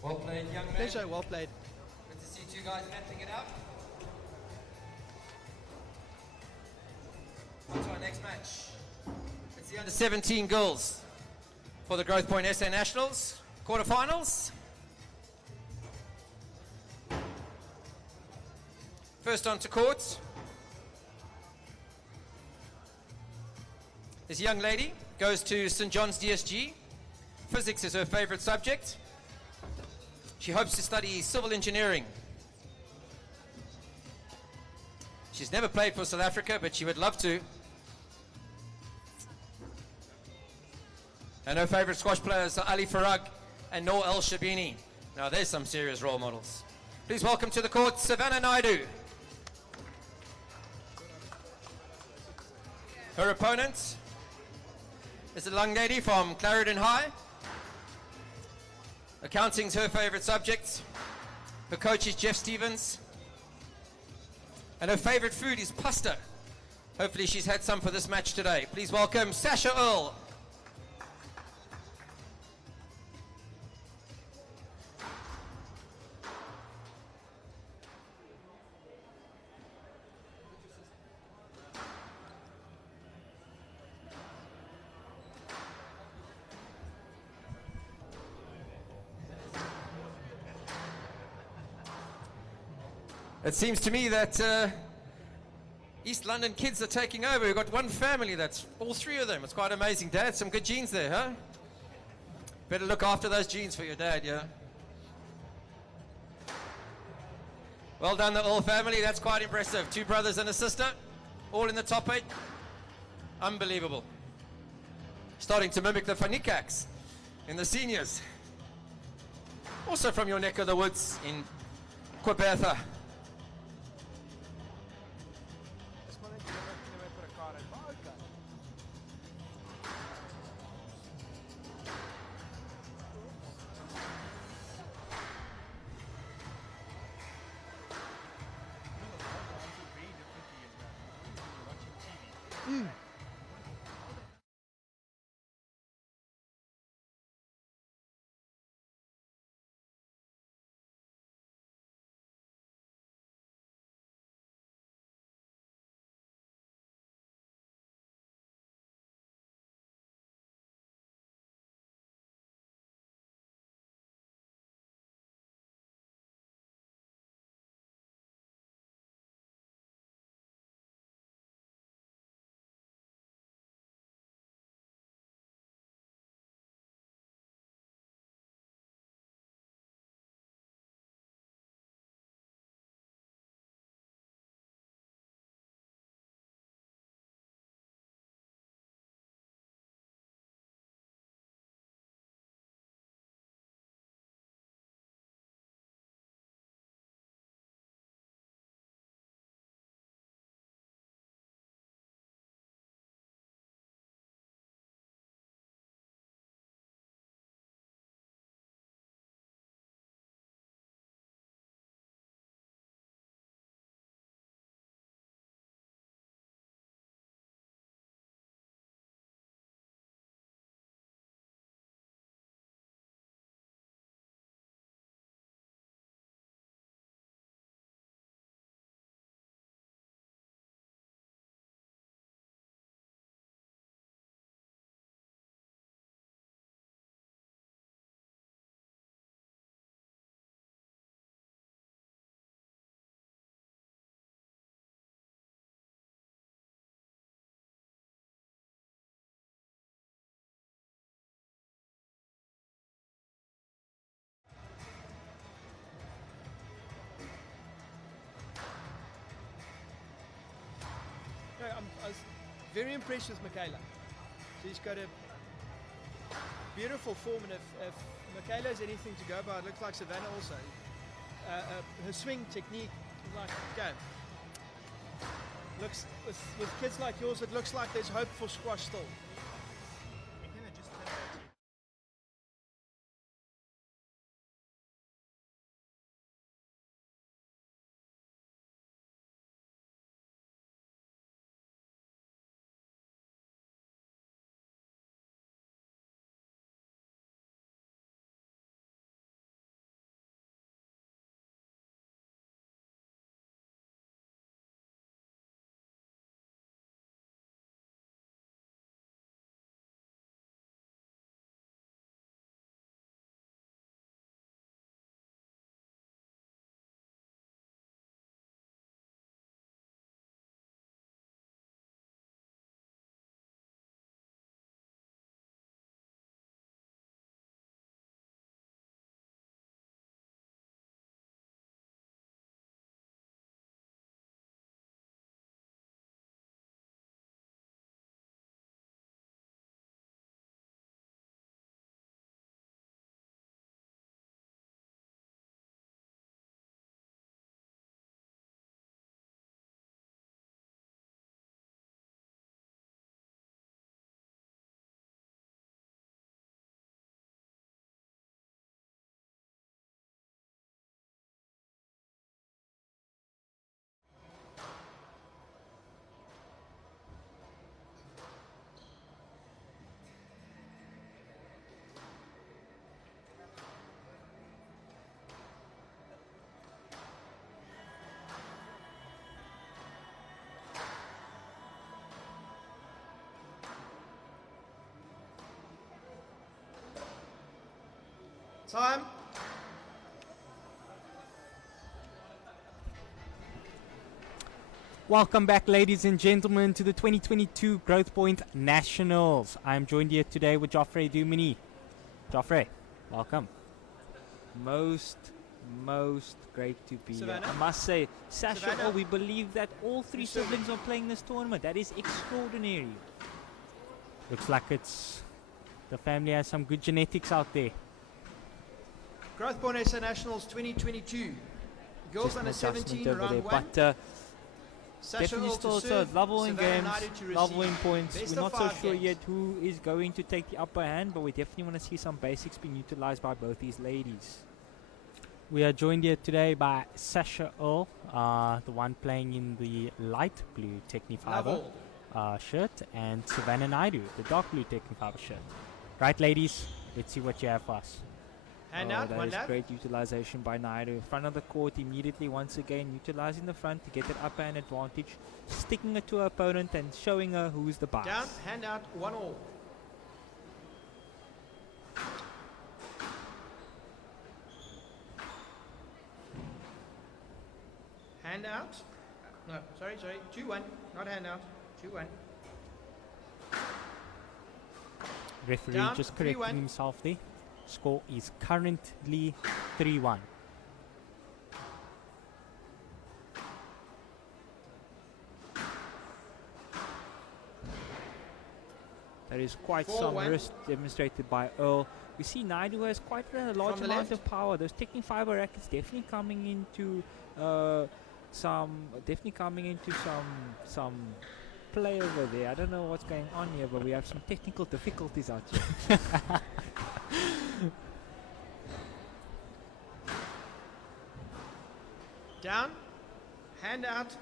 Well played, young man. Pleasure, well played. Good to see two guys battling it out. On to our next match. It's the under-17 girls for the Growthpoint SA Nationals quarterfinals. First onto court. This young lady goes to St. John's DSG. Physics is her favorite subject. She hopes to study civil engineering. She's never played for South Africa, but she would love to. And her favorite squash players are Ali Farag and Noor El Shabini. Now there's some serious role models. Please welcome to the court, Savannah Naidu. Her opponent is a young lady from Clarendon High. Accounting's her favorite subject. Her coach is Jeff Stevens. And her favorite food is pasta. Hopefully she's had some for this match today. Please welcome Sasha Earl. It seems to me that East London kids are taking over. We've got one family, that's all three of them. It's quite amazing. Dad, some good genes there, huh? Better look after those genes for your dad, yeah? Well done, the Earl family. That's quite impressive. 2 brothers and a sister, all in the top 8. Unbelievable. Starting to mimic the Fanikaks in the seniors. Also from your neck of the woods in Quarterfinals. I was very impressed with Michaela. She's got a beautiful form, and if Michaela has anything to go by, it looks like Savannah also. Her swing technique, like, go. Looks, with kids like yours, it looks like there's hope for squash still. Time. Welcome back, ladies and gentlemen, to the 2022 Growthpoint Nationals. I'm joined here today with Joffrey Dumini. Joffrey, welcome. Most great to be here. Savannah? I must say, Sasha, Savannah? we believe that all three siblings are playing this tournament. That is extraordinary. Looks like it's the family has some good genetics out there. Growthpoint SA Nationals 2022. Girls Just an under adjustment 17, over there. round 1. But Sasha definitely Earl still to so serve, leveling Savannah games, Naidu to receive. leveling points. Best We're of not so 5 sure games. yet who is going to take the upper hand, but we definitely want to see some basics being utilized by both these ladies. We are joined here today by Sasha Earl, the one playing in the light blue Technifiber shirt, and Savannah Naidu, the dark blue Technifiber shirt. Right, ladies, let's see what you have for us. Hand out, that one is lap. great utilization by Naidu. Front of the court immediately, once again, utilizing the front to get that upper hand advantage, sticking it to her opponent and showing her who's the boss. Down, hand out, 1 all. Hand out. No, sorry, 2-1. Not hand out. 2-1. Referee Down, just correcting 3-1. himself there. Score is currently 3-1. That is quite 4-1. some risk demonstrated by Earl. We see Naidu has quite a large From the amount left. of power. Those Technifiber rackets definitely coming into some play over there. I don't know what's going on here, but we have some technical difficulties out here. Down, hand out,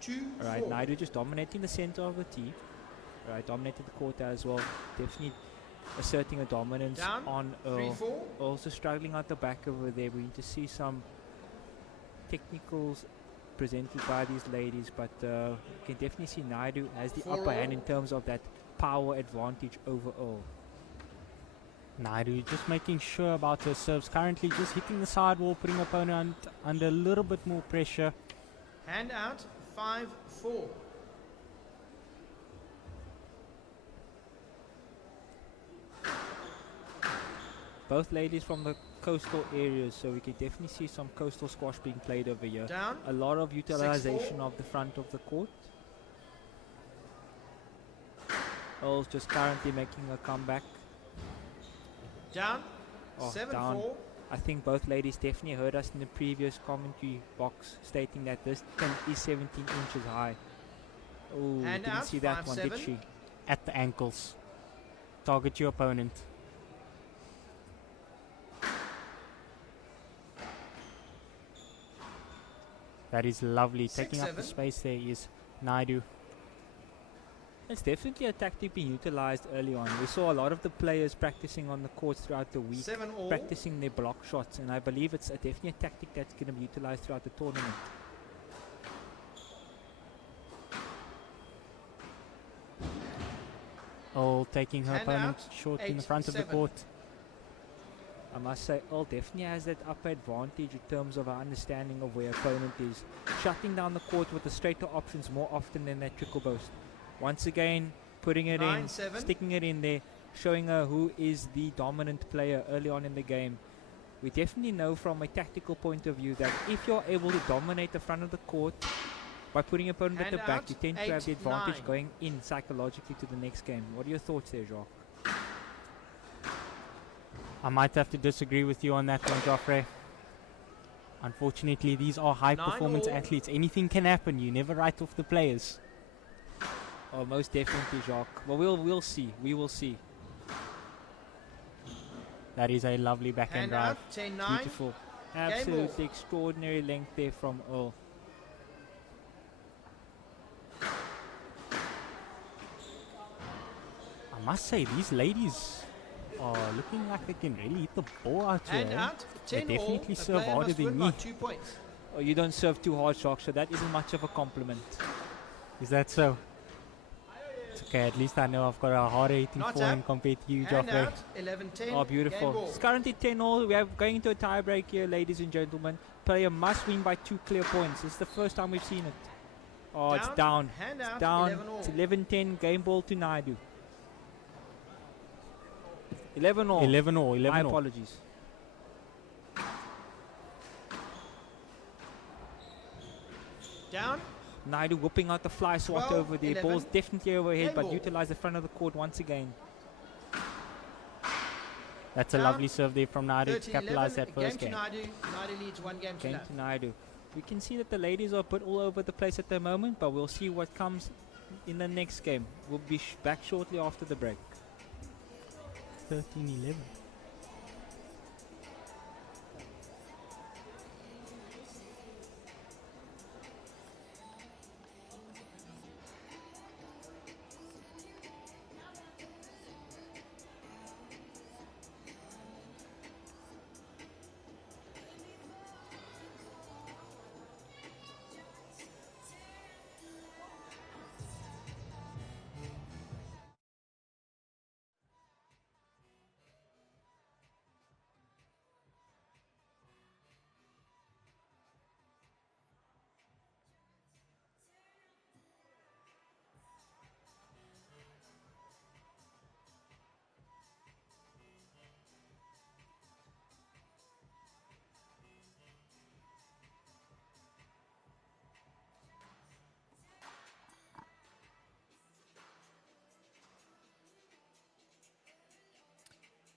2-4. Alright, Naidu just dominating the center of the tee. Right, dominated the court as well. Definitely asserting a dominance Down, on Earl. 3-4. Also struggling at the back over there. We need to see some technicals presented by these ladies, but you can definitely see Naidu has the upper hand in terms of that power advantage over Earl. Naidu just making sure about her serves. Currently just hitting the sidewall, putting opponent under a little bit more pressure. Hand out, 5-4. Both ladies from the coastal areas, so we can definitely see some coastal squash being played over here. Down, A lot of utilization 6-4. of the front of the court. Earl's just currently making a comeback. down, Oh, 7-4. down. I think both ladies definitely heard us in the previous commentary box stating that this tent is 17 inches high. Oh, Hand didn't out, see that one, did 5-7. she? At the ankles. Target your opponent. That is lovely. Taking up the 6-7. space there is Naidu. It's definitely a tactic being utilized early on. We saw a lot of the players practicing on the courts throughout the week, 7 all. practicing their block shots, and I believe it's definitely a tactic that's going to be utilized throughout the tournament. All taking her Hand opponent out, short in the front of the 8-7. court. I must say, Earl definitely has that upper advantage in terms of our understanding of where opponent is. Shutting down the court with the straighter options more often than that trickle boast. Once again, putting it in, 9-7. sticking it in there, showing her who is the dominant player early on in the game. We definitely know from a tactical point of view that if you're able to dominate the front of the court by putting your opponent at Hand the back, out, you tend to have the 8-9. advantage going in psychologically to the next game. What are your thoughts there, Jacques? I might have to disagree with you on that one, Joffrey. Unfortunately, these are high performance 9-all. athletes. Anything can happen. You never write off the players. Oh, most definitely, Jacques. Well, we'll see. We will see. That is a lovely backhand Hand drive. out, 10-9. Beautiful. ball. Absolutely extraordinary length there from Earl. I must say, these ladies are looking like they can really hit the ball out Hand here. out, They 10 all. definitely A serve player harder must than win me. by 2 points. Oh, you don't serve too hard, Jacques, so that isn't much of a compliment. Is that so? Okay, at least I know I've got a harder hitting Not forehand up. compared to you, Hand Joffrey. out. 11-10. Oh, Game beautiful. ball. It's currently 10-all. We are going into a tie break here, ladies and gentlemen. Player must win by 2 clear points. It's the first time we've seen it. Oh, it's down. Hand It's out. down. 11 all. It's 11-10. Game ball to Naidu. 11 all. 11 all, 11 My all. apologies. Down. Naidu whipping out the fly swat 12, over there. 11. Ball's definitely overhead, Game but ball. utilize the front of the court once again. That's a Down. lovely serve there from Naidu to 13-11. capitalize that first Game game. to Naidu. Naidu leads 1 game to Game none. to Naidu. We can see that the ladies are a bit all over the place at the moment, but we'll see what comes in the next game. We'll be back shortly after the break. 13-11.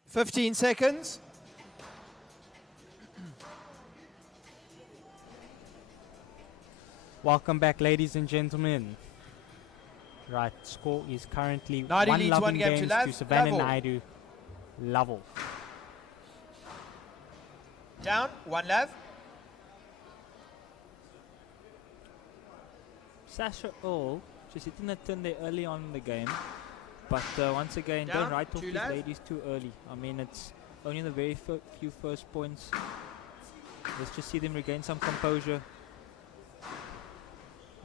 Fifteen seconds. Welcome back, ladies and gentlemen. Right, score is currently Naidu 1 leads loving 1 game to games love. to Savannah Love all. Naidu. Lovell. Down. 1 love. Sasha Earl just hitting a turn there early on in the game. But once again, Down, don't write off 2 these love. ladies too early. I mean, it's only the very few first points. Let's just see them regain some composure.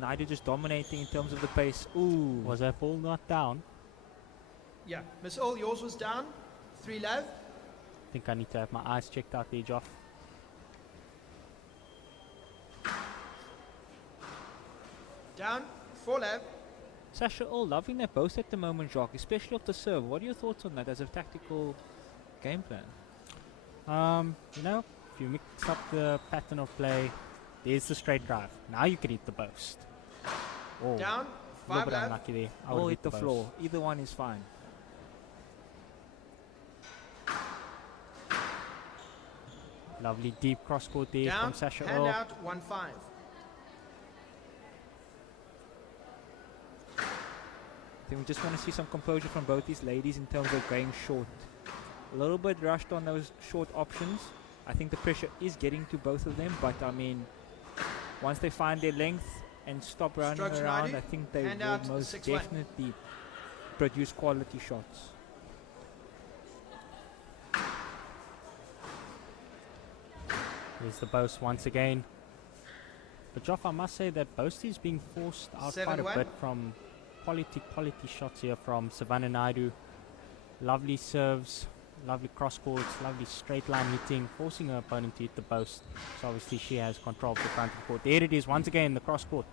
Naidu just dominating in terms of the pace. Ooh. Was that ball not down? Yeah. Miss All, yours was down. 3 love. I think I need to have my eyes checked out there, Joff. Down. 4 love. Sasha Earl loving their both at the moment, Jacques, especially off the serve. What are your thoughts on that as a tactical game plan? You know, if you mix up the pattern of play, there's the straight drive. Now you can hit the post. Oh, Down. a little 5 bit love. unlucky there. I would Or hit hit the post. floor. Either one is fine. Lovely deep cross court there Down. from Sasha Hand Earl. out. 1-5. I think we just want to see some composure from both these ladies in terms of going short. A little bit rushed on those short options. I think the pressure is getting to both of them, but I mean, once they find their length and stop running Strokes around, Naidu. I think they Hand will out, most 6-1. definitely produce quality shots. Here's the boast once again. But Joff, I must say that boast is being forced out quite a 7-1. bit from quality shots here from Savannah Naidu. Lovely serves, lovely cross courts, lovely straight line hitting, forcing her opponent to hit the post. So obviously she has control of the front of the court. There it is once again, the cross court.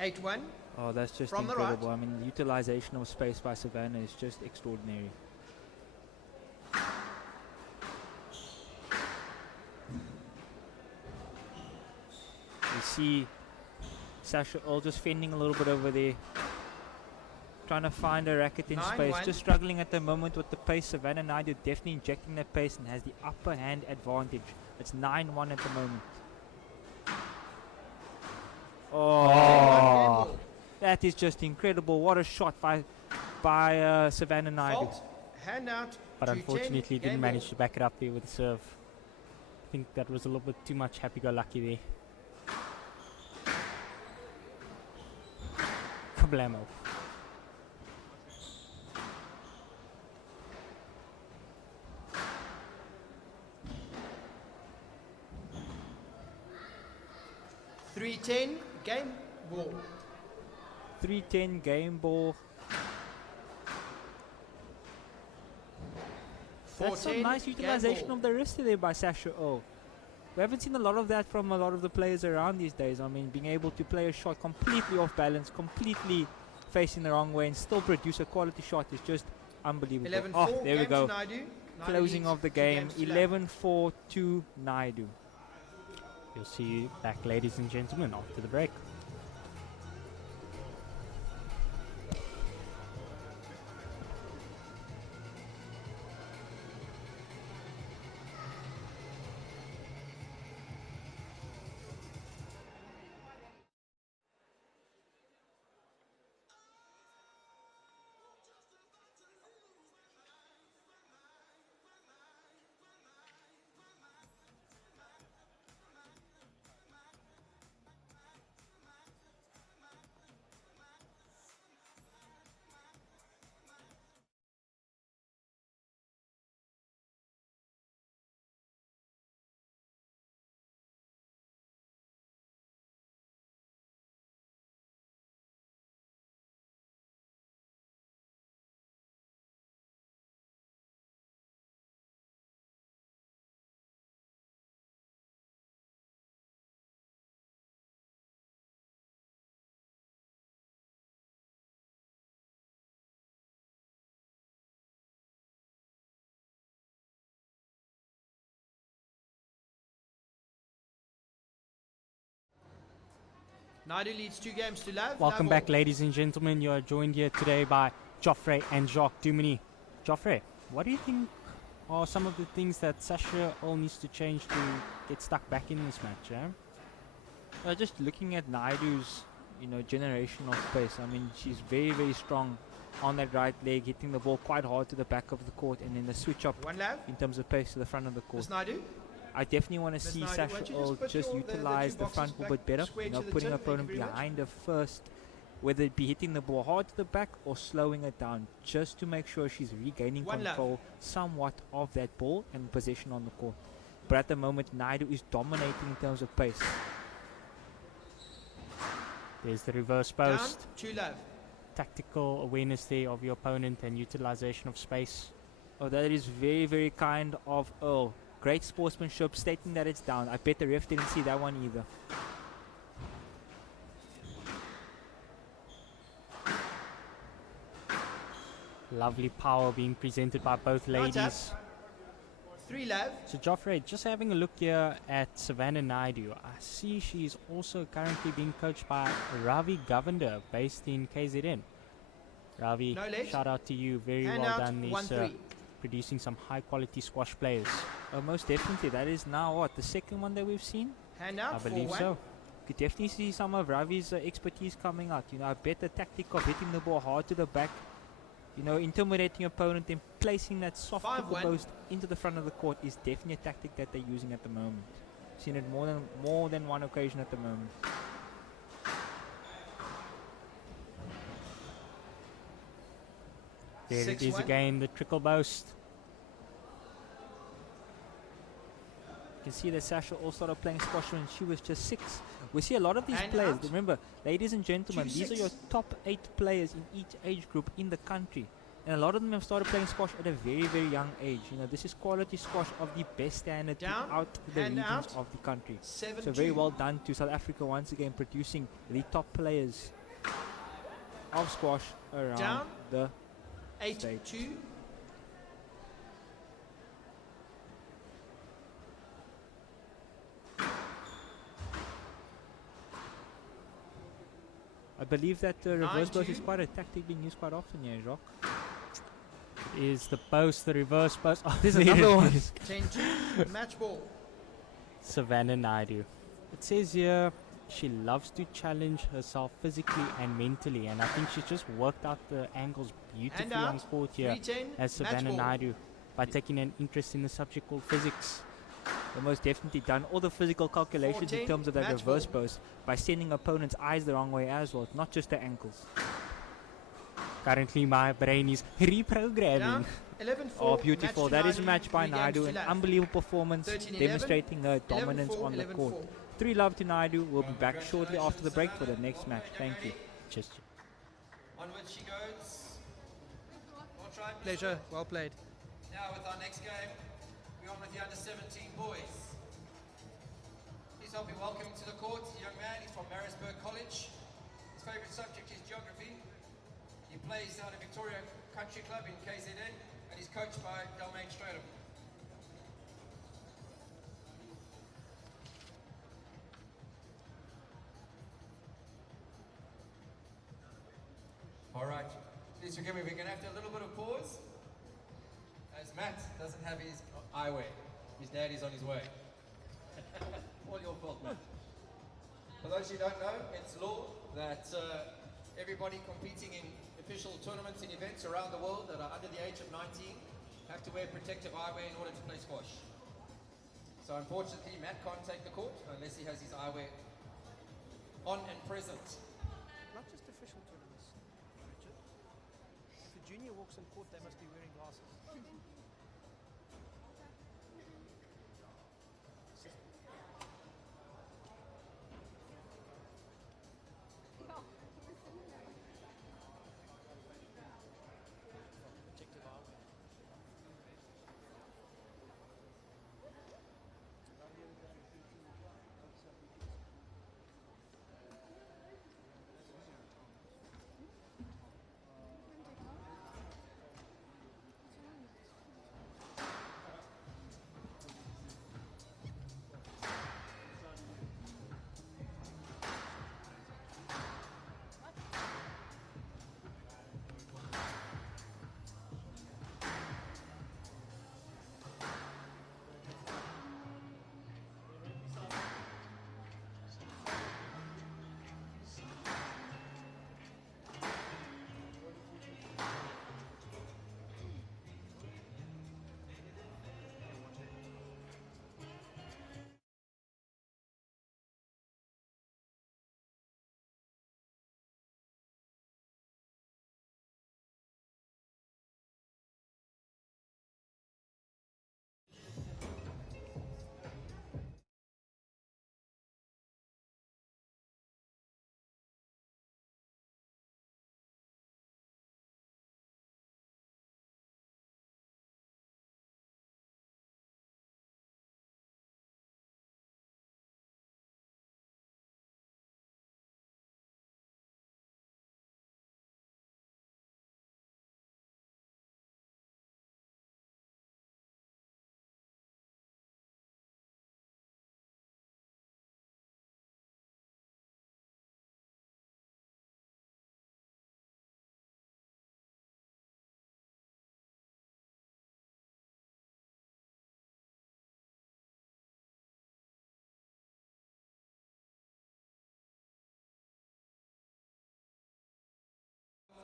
8-1. Oh, that's just From the incredible. right. I mean, the utilization of space by Savannah is just extraordinary. We see Sasha Earl just fending a little bit over there, trying to find a racket in space. 9-1. Just struggling at the moment with the pace. Savannah Naidu definitely injecting that pace and has the upper hand advantage. It's 9-1 at the moment. Oh, that is just incredible. What a shot by Savannah Naidu. Fault. Hand out. But 2-10. unfortunately Game didn't manage ball. to back it up there with the serve. I think that was a little bit too much happy-go-lucky there. Kablamo. $3.10 game ball. 3-10 game ball. That's some 14, nice game utilization ball. of the wrist there by Sasha O. We haven't seen a lot of that from a lot of the players around these days. I mean, being able to play a shot completely off balance, completely facing the wrong way, and still produce a quality shot is just unbelievable. 11-4, Oh, there we game go. to Naidu. Naidu Closing leads of the 2 game, games to love. 11-4 to Naidu. You'll see you back, ladies and gentlemen, after the break. Naidu leads 2 games to love. Welcome Love back, all. ladies and gentlemen. You are joined here today by Joffrey and Jacques Dumini. Joffrey, what do you think are some of the things that Sasha all needs to change to get stuck back in this match? Just looking at Naidu's, generation of pace. I mean, she's very, very strong on that right leg, hitting the ball quite hard to the back of the court, and then the switch up 1 love. in terms of pace to the front of the court. Miss Naidu. I definitely want to Miss see Naidu, Sasha why don't you Earl put just your- the utilize two the boxes front a back bit better. square to the Putting chin. her Thank you opponent very much. behind her first, whether it be hitting the ball hard to the back or slowing it down, just to make sure she's regaining 1 love. control somewhat of that ball and possession on the court. But at the moment, Naidu is dominating in terms of pace. There's the reverse Down. post. 2 love. Tactical awareness there of your opponent and utilization of space. Oh, that is very, very kind of Earl. Great sportsmanship, stating that it's down. I bet the ref didn't see that one either. Lovely power being presented by both Right up. ladies. 3 love. So Joffrey, just having a look here at Savannah Naidu, I see she's also currently being coached by Ravi Govender, based in KZN. Ravi, No legs. shout out to you. Very Hand well out. done there, 1-3. sir. Producing some high quality squash players. Most definitely. That is now what, the second one that we've seen? Hand out. I believe 4-1. so. Could definitely see some of Ravi's expertise coming out. I bet the tactic of hitting the ball hard to the back, intimidating opponent and placing that soft 5-1. hook post into the front of the court is definitely a tactic that they're using at the moment. Seen it more than one occasion at the moment. There it is 6-1. again, the trickle boast. You can see that Sasha all started playing squash when she was just 6. We see a lot of these And players. out. Remember, ladies and gentlemen, Two these are six. your top 8 players in each age group in the country. And a lot of them have started playing squash at a very, very young age. This is quality squash of the best standard Down, throughout the hand regions out. of the country. 7-2. So very well done to South Africa once again, producing the top players of squash around Down. the 8-2. I believe that reverse burst 9-2. is quite a tactic being used quite often here, Jacques. Is the post, the reverse post. Oh, There's there another it one. is. 10-2. Match ball. Savannah Naidu. It says here she loves to challenge herself physically and mentally, and I think she's just worked out the angles beautifully out. on court here 3-10. as Match Savannah ball. Naidu by taking an interest in the subject called physics. They most definitely done all the physical calculations 14, in terms of that match reverse ball. post by sending opponents' eyes the wrong way as well, not just the ankles. Currently my brain is reprogramming. Down. 11-4. Oh, beautiful. Match to That is Naidu. match by 3 games Naidu. to An love. unbelievable performance, 13-11, demonstrating her dominance 11-4, on the court. 11-4. 3 love to Naidu. We'll be back shortly after the break for the next match. Thank you. Just Onward she goes. More try, Pleasure. Well played. Now with our next game, we're on with the under-17 boys. Please help me welcome to the court a young man. He's from Maritzburg College. His favourite subject is geography. He plays out of Victoria Country Club in KZN and he's coached by Delmain Stratum. Alright, please forgive me, we're going to have to have a little bit of pause as Matt doesn't have his eyewear. His daddy's on his way. All your fault, Matt. For those who don't know, it's law that everybody competing in official tournaments and events around the world that are under the age of 19 have to wear protective eyewear in order to play squash. So unfortunately, Matt can't take the court unless he has his eyewear on and present. Not just official tournaments, Richard. If a junior walks in court, they must be wearing glasses. Protective eyewear.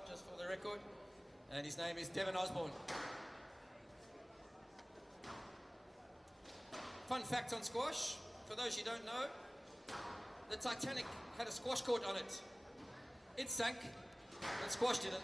Just for the record, and his name is Devon Osborne. Fun fact on squash, for those who don't know, the Titanic had a squash court on it. It sank, but squash didn't.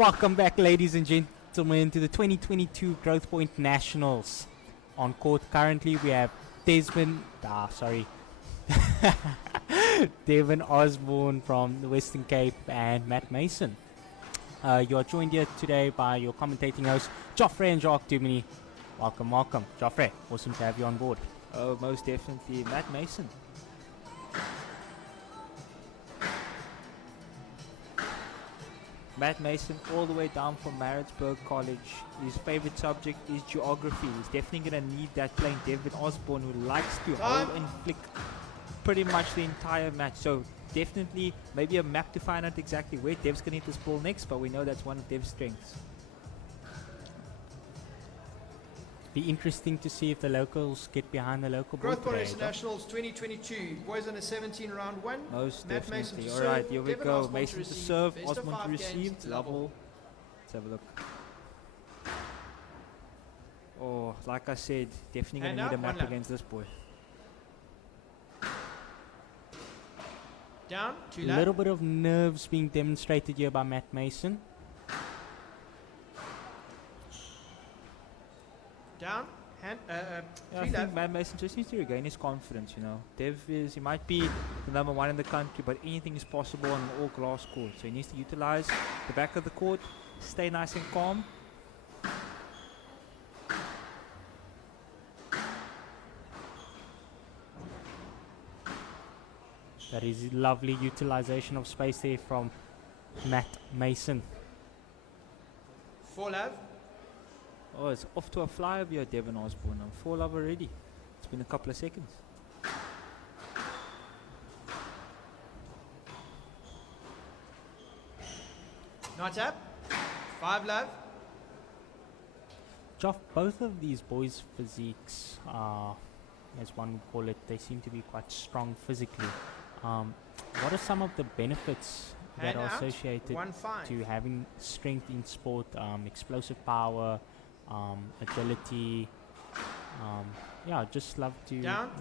Welcome back, ladies and gentlemen, to the 2022 Growthpoint Nationals. On court currently, we have Devin Osborne from the Western Cape and Matt Mason. You are joined here today by your commentating hosts, Joffrey and Jacques Dumini. Welcome, welcome. Joffrey, awesome to have you on board. Oh, most definitely. Matt Mason. Matt Mason, all the way down from Maritzburg College. His favorite subject is geography. He's definitely going to need that playing Devin Osborne, who likes to hold and flick pretty much the entire match. So definitely maybe a map to find out exactly where Dev's going to hit this ball next, but we know that's one of Dev's strengths. Be interesting to see if the locals get behind the local board Growthpoint today. Internationals 2022. Boys under 17, round 1. Most Matt definitely. Mason to All right, serve, here we Devin go. Osborne Mason to receive, serve, best of Osborne to 5 games receive. to Level. Let's have a look. Oh, like I said, definitely going to need a map against this boy. Down, A little bit of nerves being demonstrated here by Matt Mason. Down, hand, I think Matt Mason just needs to regain his confidence, you know. He might be the number 1 in the country, but anything is possible on an all-glass court. So he needs to utilize the back of the court, stay nice and calm. That is lovely utilization of space there from Matt Mason. 4 love. Oh, it's off to a fly over here, Devin Osborne. I'm 4 love already. It's been a couple of seconds. Not up. 5 love. Joff, both of these boys' physiques are, as one would call it, they seem to be quite strong physically. What are some of the benefits that are associated to having strength in sport, explosive power, agility? Yeah, just love to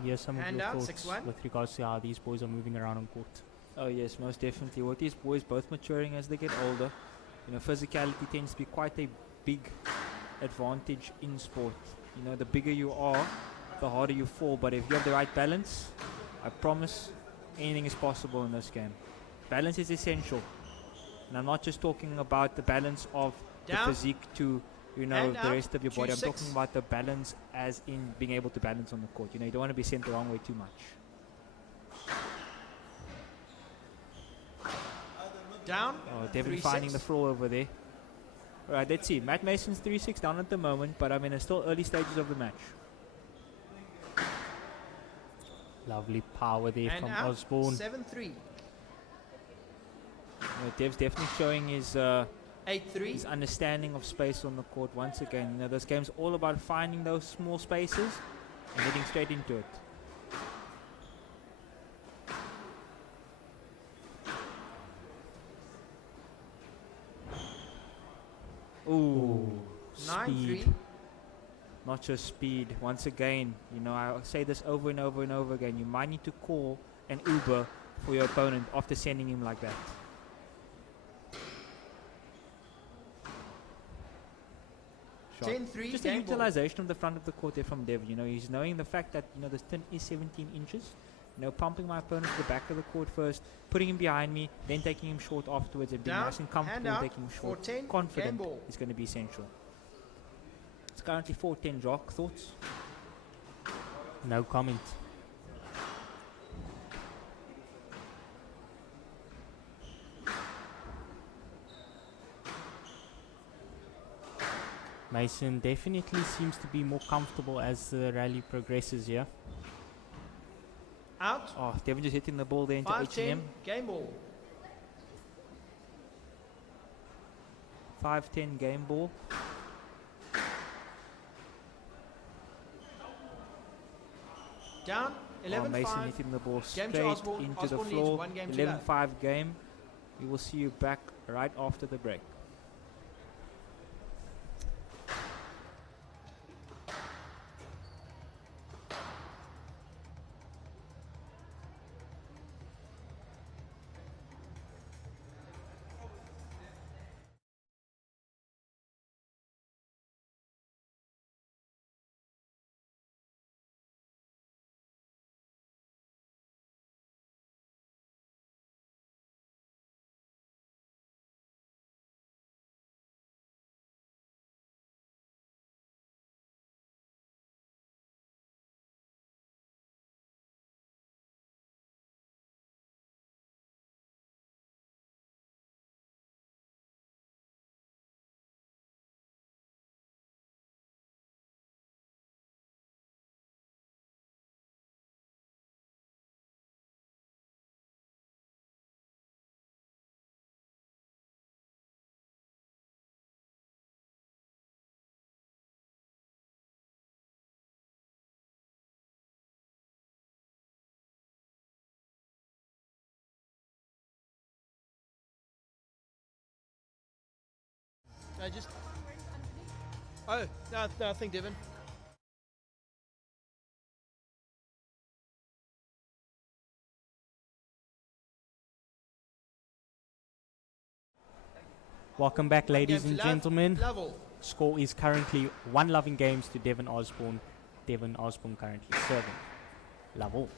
hear some of your thoughts with regards to how these boys are moving around on court. Oh yes, most definitely. With these boys both maturing as they get older, you know, physicality tends to be quite a big advantage in sport. You know, the bigger you are, the harder you fall. But if you have the right balance, I promise anything is possible in this game. Balance is essential. And I'm not just talking about the balance of the physique to, you know, the rest of your body. I'm talking about the balance as in being able to balance on the court. You know, you don't want to be sent the wrong way too much. Down. Oh, Devin finding the floor over there. Alright, let's see. Matt Mason's 3-6 down at the moment, but I mean, it's still early stages of the match. Lovely power there and from out, Osborne. 7-3. Dev's definitely showing his 8-3. his understanding of space on the court once again. You know, this game's all about finding those small spaces and getting straight into it. Ooh, 9-3. Not just speed. Once again, you know, I say this over and over and over again. You might need to call an Uber for your opponent after sending him like that. Shot. 10-3. Just a utilization of the front of the court there from Dev. You know, he's knowing the fact that, you know, the stint is 17 inches. You know, pumping my opponent to the back of the court first, putting him behind me, then taking him short afterwards, and being nice and comfortable taking him short. 4-10, Confident is going to be essential. It's currently 4-10. Jock, thoughts? No comment. Mason definitely seems to be more comfortable as the rally progresses here. Out. Oh, Devin just hitting the ball there into 5-10. H&M. Game ball. 5-10 game ball. Down. 11-5. Mason hitting the ball straight Osborne. into Osborne the needs floor. one game to love. 11-5 game. We will see you back right after the break. No, just. Oh, no, I think Devon. Welcome back, ladies Game and to love, gentlemen. Lovell. Score is currently 1 loving games to Devon Osborne. Devon Osborne currently serving. Level.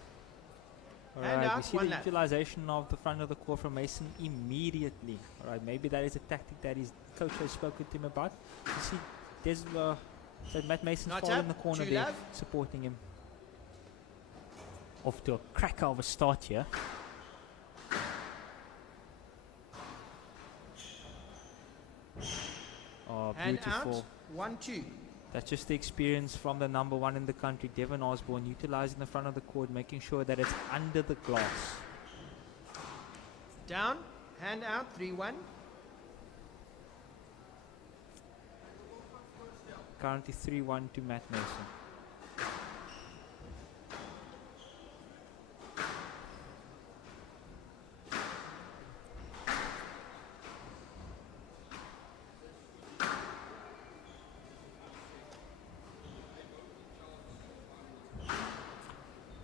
And Alright, we out, see one the lap. utilization of the front of the court from Mason immediately. Alright, maybe that is a tactic that his coach has spoken to him about. You see, there's so Matt Mason Not fall in up, the corner two there, love. supporting him. Off to a cracker of a start here. Oh, And beautiful. out, 1-2. That's just the experience from the number one in the country, Devon Osborne, utilizing the front of the court, making sure that it's under the glass. Down, hand out, 3-1. Currently 3-1 to Matt Mason.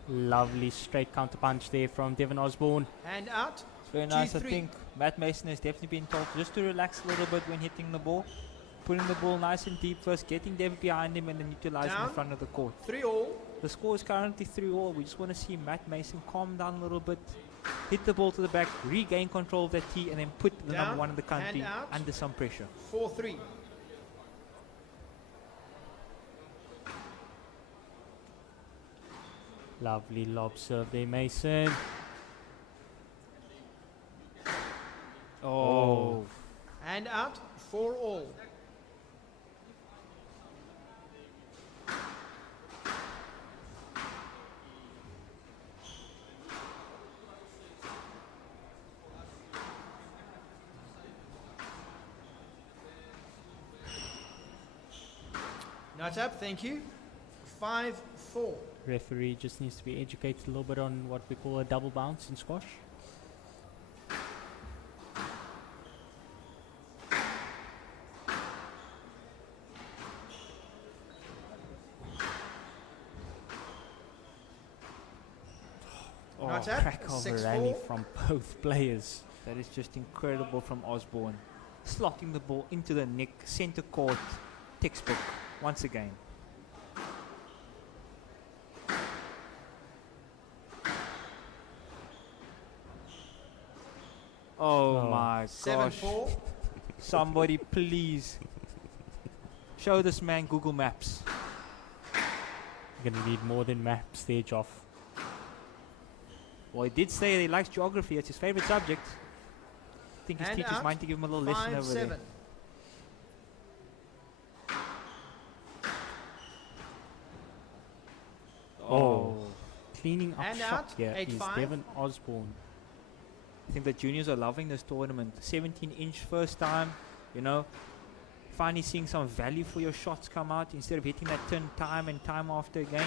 Lovely straight counter punch there from Devon Osborne. Hand out, It's very nice. I 2-3. think Matt Mason has definitely been told just to relax a little bit when hitting the ball. Putting the ball nice and deep first, getting Dev behind him and then utilizing the Down. front of the court. 3-all. The score is currently 3-all. We just want to see Matt Mason calm down a little bit, hit the ball to the back, regain control of that tee, and then put the Down, number one in the country hand out. under some pressure. 4-3. Lovely lob serve there, Mason. Oh. Hand out, 4-all. Not up, thank you. 5-4. Referee just needs to be educated a little bit on what we call a double bounce in squash. Oh, Not up, Crack of a rally 6-4. from both players. that is just incredible from Osborne. Slotting the ball into the nick, center court, textbook, once again. Oh, Oh. my gosh. 7-4. Somebody please show this man Google Maps. You're going to need more than maps there, Joff. Well, he did say he likes geography. It's his favorite subject. I think his Hand teacher's out, mind to give him a little lesson over 5-7. there. Oh. Cleaning up And shot out, here is 8-5. Devon Osborne. I think the juniors are loving this tournament. 17-inch first time, you know. Finally seeing some value for your shots come out instead of hitting that turn time and time after again.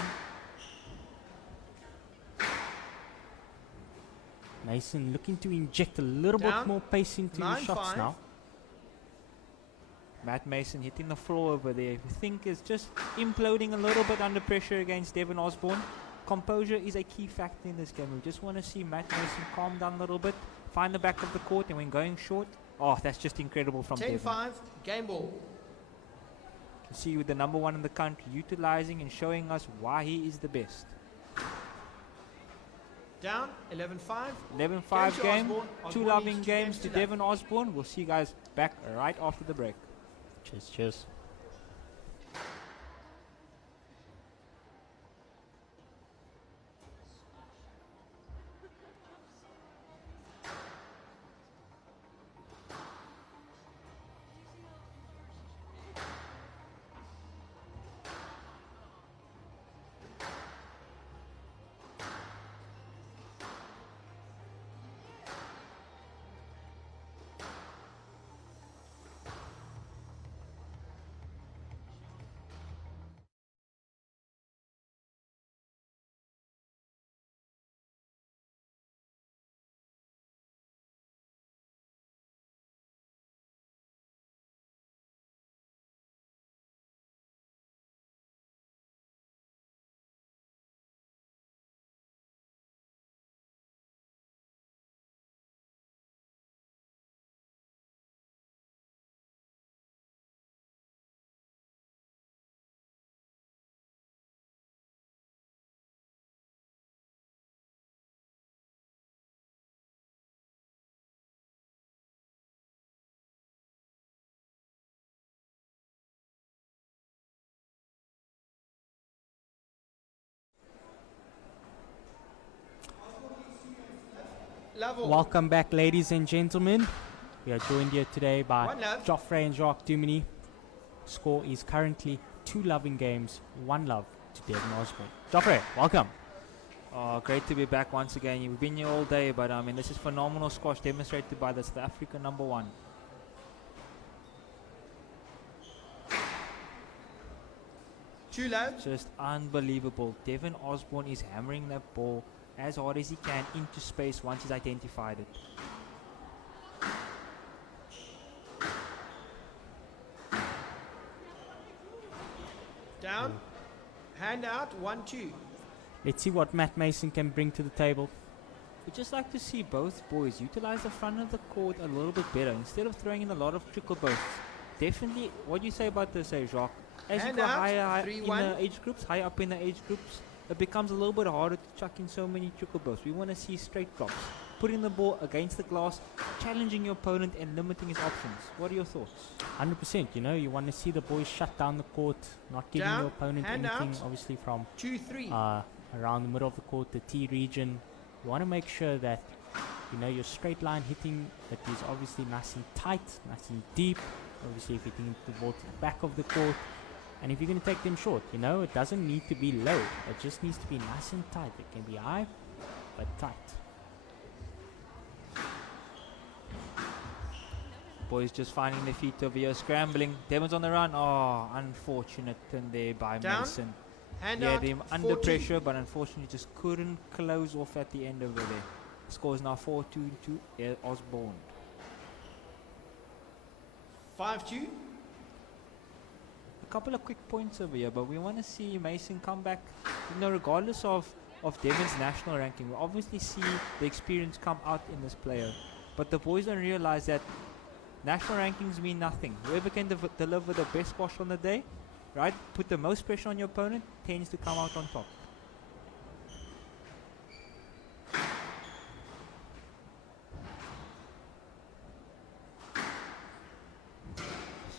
Mason looking to inject a little bit Down, more pace into his shots 9-5. now. Matt Mason hitting the floor over there. We think is just imploding a little bit under pressure against Devon Osborne. Composure is a key factor in this game. We just want to see Matt Mason calm down a little bit, find the back of the court, and when going short, oh, that's just incredible from Devon. 10-5, game ball. You can see with the number one in the country utilizing and showing us why he is the best. Down, 11-5. 11-5 to game, Osborne. two Osborne loving needs 2 games to love. Devon Osborne. We'll see you guys back right after the break. Cheers, cheers. Love all. Welcome back, ladies and gentlemen. We are joined here today by 1 love. Joffrey and Jacques Dumini. Score is currently 2 love in games, 1 love to Devon Osborne. Joffrey, welcome. Oh, great to be back once again. You've been here all day, but I mean, this is phenomenal squash demonstrated by the South African #1. Two love. Just unbelievable. Devon Osborne is hammering that ball as hard as he can into space once he's identified it. Down. Hand out. 1-2. Let's see what Matt Mason can bring to the table. We'd just like to see both boys utilize the front of the court a little bit better instead of throwing in a lot of trickle bursts. Definitely, what do you say about this, Jacques? As Hand you go out, higher in 3-1. the age groups, higher up in the age groups, it becomes a little bit harder to chuck in so many trickle bursts. We want to see straight drops, putting the ball against the glass, challenging your opponent and limiting his options. What are your thoughts? 100%, you know, you want to see the boys shut down the court, not giving Down, your opponent hand anything, out. obviously from 2-3. around the middle of the court, the T region. You want to make sure that, you know, your straight line hitting that is obviously nice and tight, nice and deep. Obviously, if you're hitting the ball to the back of the court, and if you're going to take them short, you know, it doesn't need to be low. It just needs to be nice and tight. It can be high, but tight. Boys just finding their feet over here, scrambling. Devon's on the run. Oh, unfortunate turn there by Down. Mason. Hand He had out. him under 4-2. pressure, but unfortunately just couldn't close off at the end over there. Score is now 4-2 to Osborne. 5-2. A couple of quick points over here, but we want to see Mason come back. You know, regardless of Devon's national ranking, we obviously see the experience come out in this player. But the boys don't realize that national rankings mean nothing. Whoever can deliver the best squash on the day, right, put the most pressure on your opponent, tends to come out on top.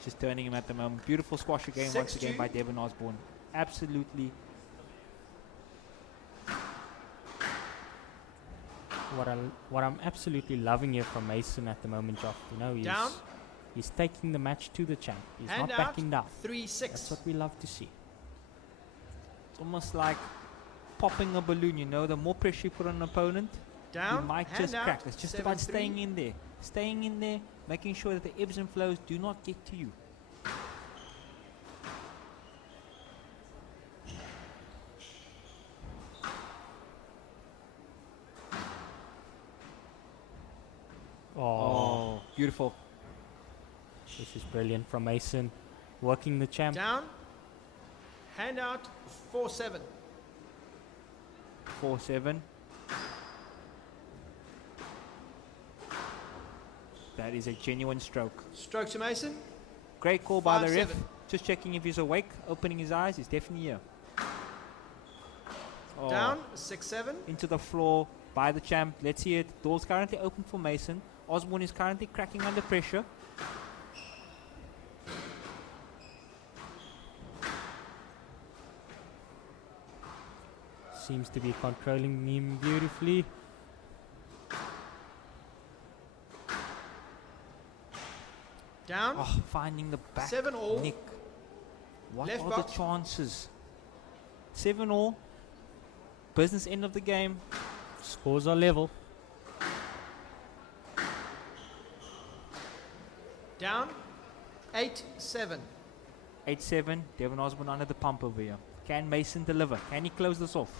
Just turning him at the moment. Beautiful squash again, once again 6-2. by Devon Osborne. Absolutely. What I'm absolutely loving here from Mason at the moment, Joff, you know, Down. he's taking the match to the champ. He's Hand not out. backing down. 3-6. That's what we love to see. It's almost like popping a balloon, you know. The more pressure you put on an opponent, Down. you might hand just out. crack. It's just about 7-3. staying in there. Staying in there, making sure that the ebbs and flows do not get to you. Oh, beautiful. This is brilliant from Mason. Working the champ. Down. Hand out. 4-7. 4-7. That is a genuine stroke. Stroke to Mason. Great call by the 5-7. ref. Just checking if he's awake, opening his eyes. He's definitely here. Oh, Down. 6-7. into the floor by the champ. Let's see it. Door's currently open for Mason. Osborne is currently cracking under pressure. Seems to be controlling him beautifully. Down. Oh, finding the back 7-all. nick. What Left are box. the chances? 7-all. Business end of the game. Scores are level. Down. 8-7. 8-7. Devon Osborne under the pump over here. Can Mason deliver? Can he close this off?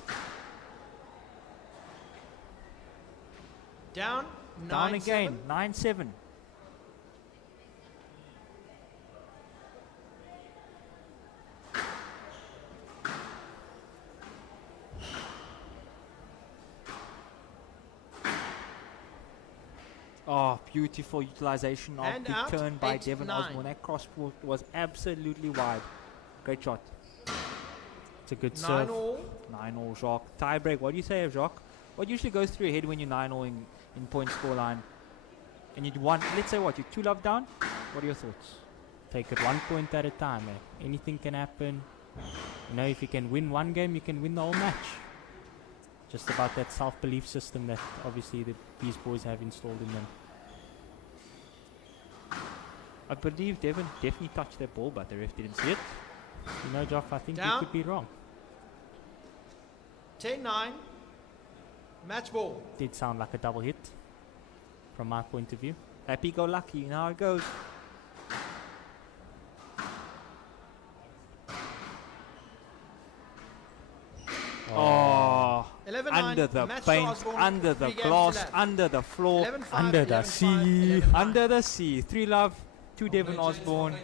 Down. Down 9-7. again. 9-7. Oh, beautiful utilization of Hand the out, turn by 8-9. Devon Osborne. That cross was absolutely wide. Great shot. It's a good 9 serve. all. 9-all, Jacques. Tie break. What do you say, Jacques? What usually goes through your head when you're 9-all in point scoreline? And you'd want, let's say what, you're 2 love down? What are your thoughts? Take it 1 point at a time. Anything can happen. You know, if you can win one game, you can win the whole match. just about that self-belief system that obviously these boys have installed in them. I believe Devon definitely touched that ball, but the ref didn't see it. You know, Joff, I think you Down. could be wrong. 10-9. Match ball. Did sound like a double hit from my point of view. Happy-go-lucky, you know how it goes. Oh, 11-9. under the Match paint, to Osborne, under the 3 games to glass, lap. under the floor, 11-5, Under the 11-5, sea. 11-5. under the sea. 3 love to Devon Osborne.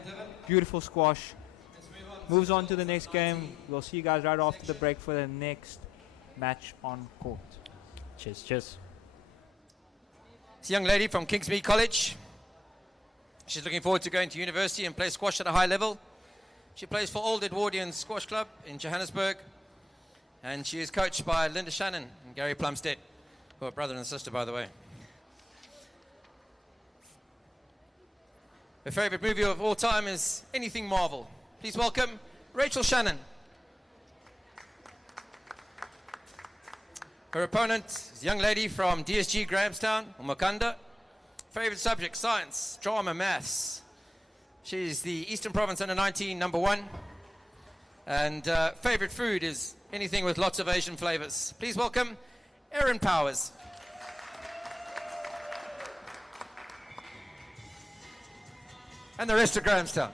Beautiful squash. Moves on to the next game. We'll see you guys right after the break for the next match on court. Cheers, cheers. It's a young lady from Kingsmead College. She's looking forward to going to university and play squash at a high level. She plays for Old Edwardian Squash Club in Johannesburg. And she is coached by Linda Shannon and Gary Plumstead, who are brother and sister, by the way. Her favorite movie of all time is Anything Marvel. Please welcome Rachel Shannon. Her opponent is a young lady from DSG Grahamstown, Umakanda. Favorite subject, science, drama, maths. She's the Eastern Province Under-19 #1. And favorite food is anything with lots of Asian flavors. Please welcome Erin Powers. And the rest of Grahamstown.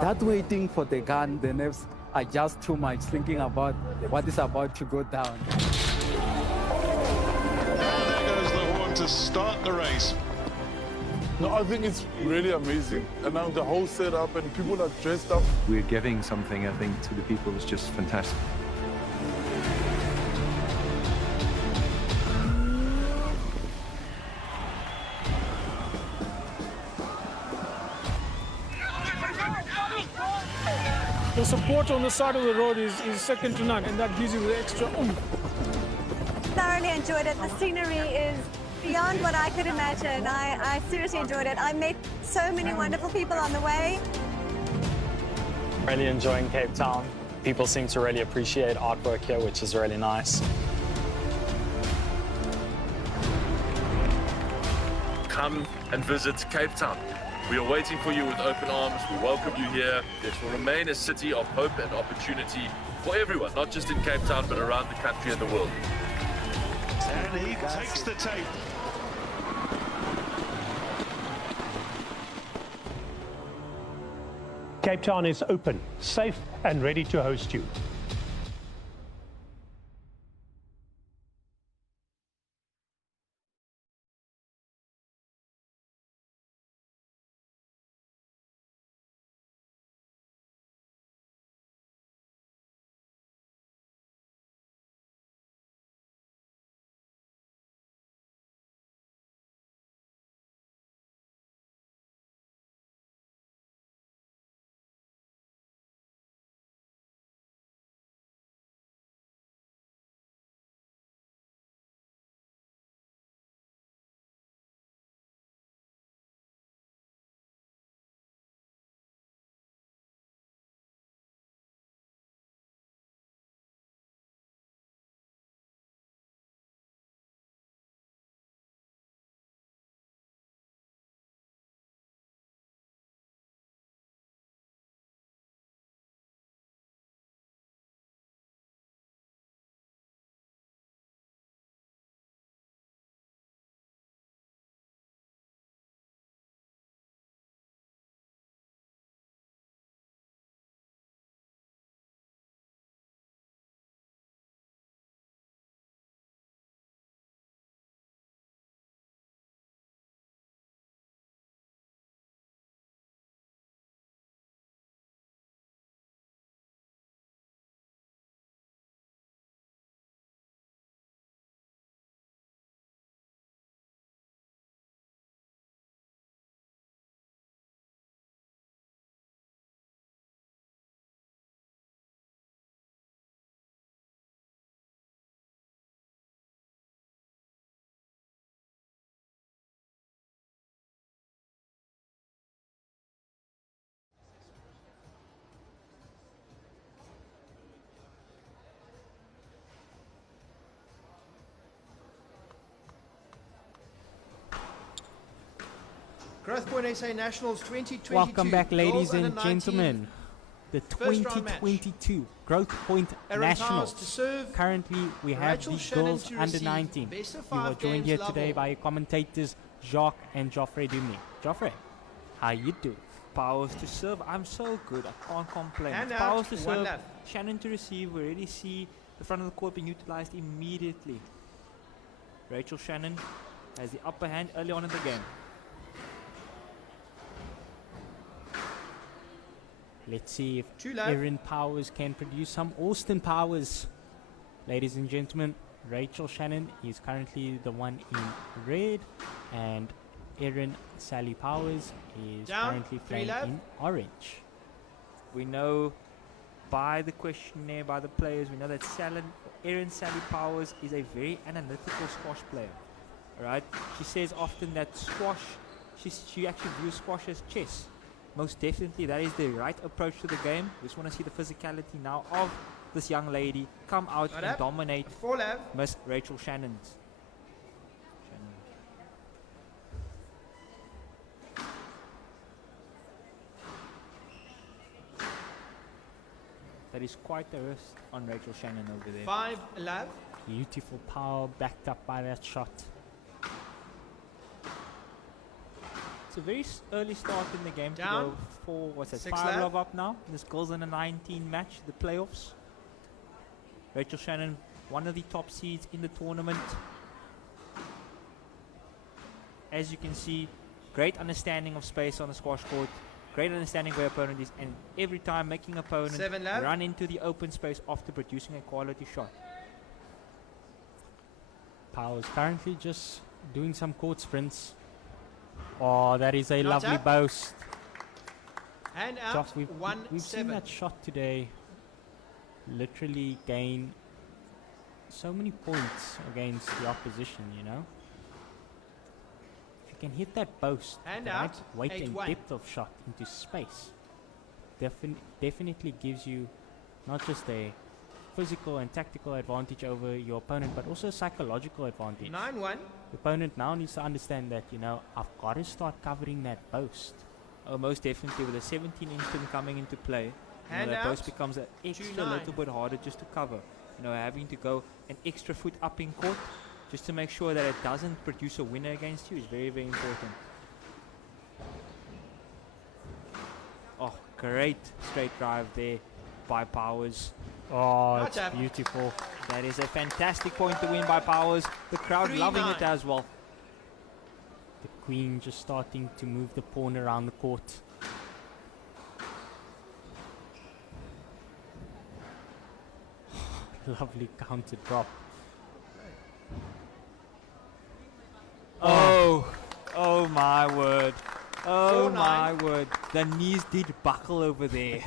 That waiting for the gun, the nerves are just too much, thinking about what is about to go down. There goes the horn to start the race. No, I think it's really amazing. And now the whole setup and people are dressed up. We're giving something, I think, to the people is just fantastic. The support on the side of the road is second to none, and that gives you the extra oomph. Thoroughly enjoyed it. The scenery is beyond what I could imagine. I seriously enjoyed it. I met so many wonderful people on the way. Really enjoying Cape Town. People seem to really appreciate artwork here, which is really nice. Come and visit Cape Town. We are waiting for you with open arms. We welcome you here. It will remain a city of hope and opportunity for everyone, not just in Cape Town, but around the country and the world. And he takes the tape. Cape Town is open, safe and ready to host you. Growthpoint SA Nationals 2022. Welcome back, ladies Girls and under 19. gentlemen. The First round match. 2022 Growthpoint Aaron Towers Nationals. to serve. Currently, we have Rachel the Shannon girls to under receive. 19. Best of You are 5 joined games, here love today all. by your commentators Jacques and Joffrey Dumny. Joffrey, how you do? Powers to serve. I'm so good. I can't complain. And It's out, powers to one serve. left. Shannon to receive. We already see the front of the court being utilized immediately. Rachel Shannon has the upper hand early on in the game. Let's see if True love. Erin Powers can produce some Austin Powers. Ladies and gentlemen, Rachel Shannon is currently the one in red, and Erin Sally Powers is Down, currently 3 playing love. in orange. We know by the questionnaire, by the players, we know that Erin Sally Powers is a very analytical squash player. Alright? She says often that squash, she actually views squash as chess. Most definitely, that is the right approach to the game. We just want to see the physicality now of this young lady come out Not and up. dominate 4 love. Miss Rachel Shannon's. That is quite the risk on Rachel Shannon over there. 5 love. Beautiful power backed up by that shot. It's a very early start in the game Down. to go for, what's that, 6 5 love. love up now. This girls in a 19 match, the playoffs. Rachel Shannon, one of the top seeds in the tournament. As you can see, great understanding of space on the squash court. Great understanding where opponent is, and every time making opponent 7 love. run into the open space after producing a quality shot. Powers currently just doing some court sprints. Oh, that is a Not lovely up. boast. Hand out. Joff, we've 1 seen 7. that shot today literally gain so many points against the opposition, you know. can hit that post, Hand the out, right weight and 8-1. depth of shot into space, definitely gives you not just a physical and tactical advantage over your opponent, but also a psychological advantage. 9-1. The opponent now needs to understand that, you know, I've got to start covering that post. Oh, most definitely, with a 17-inch pin coming into play, you know, Hand that out, post becomes an extra 2-9. little bit harder just to cover. You know, having to go an extra foot up in court just to make sure that it doesn't produce a winner against you is very, very important. Oh, great straight drive there by Powers. Oh, Not it's that. beautiful. That is a fantastic point to win by Powers. The crowd loving it 3-9. as well. The queen just starting to move the pawn around the court. Lovely counter drop. Oh my word. Oh 4-9. my word. The knees did buckle over there.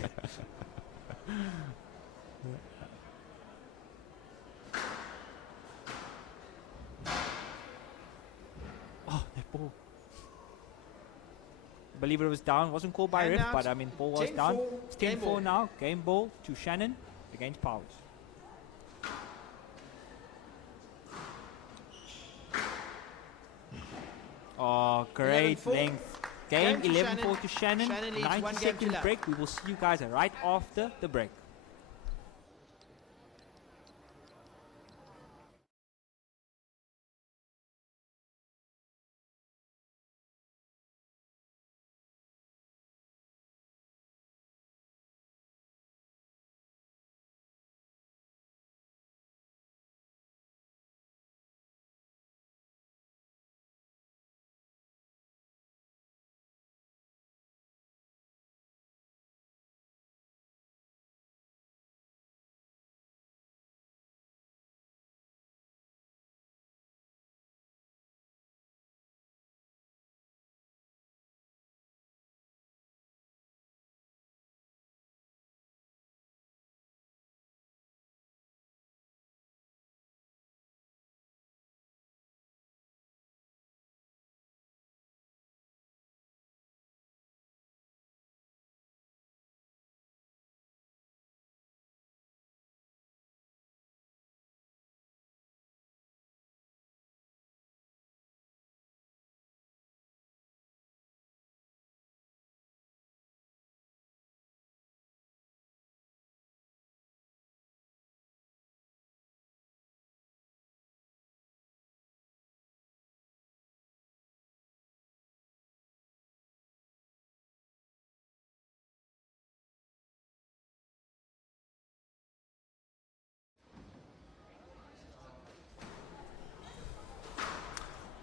Oh, that ball. Believe it was down. Wasn't called by Hand ref, out. but I mean, ball was 10-4, down. It's game 10-4 ball. now. Game ball to Shannon against Powers. Oh, great 11-4. length. Game Game to 11-4 to Shannon. Shannon leads 90 1 game to second love. break. We will see you guys right after the break.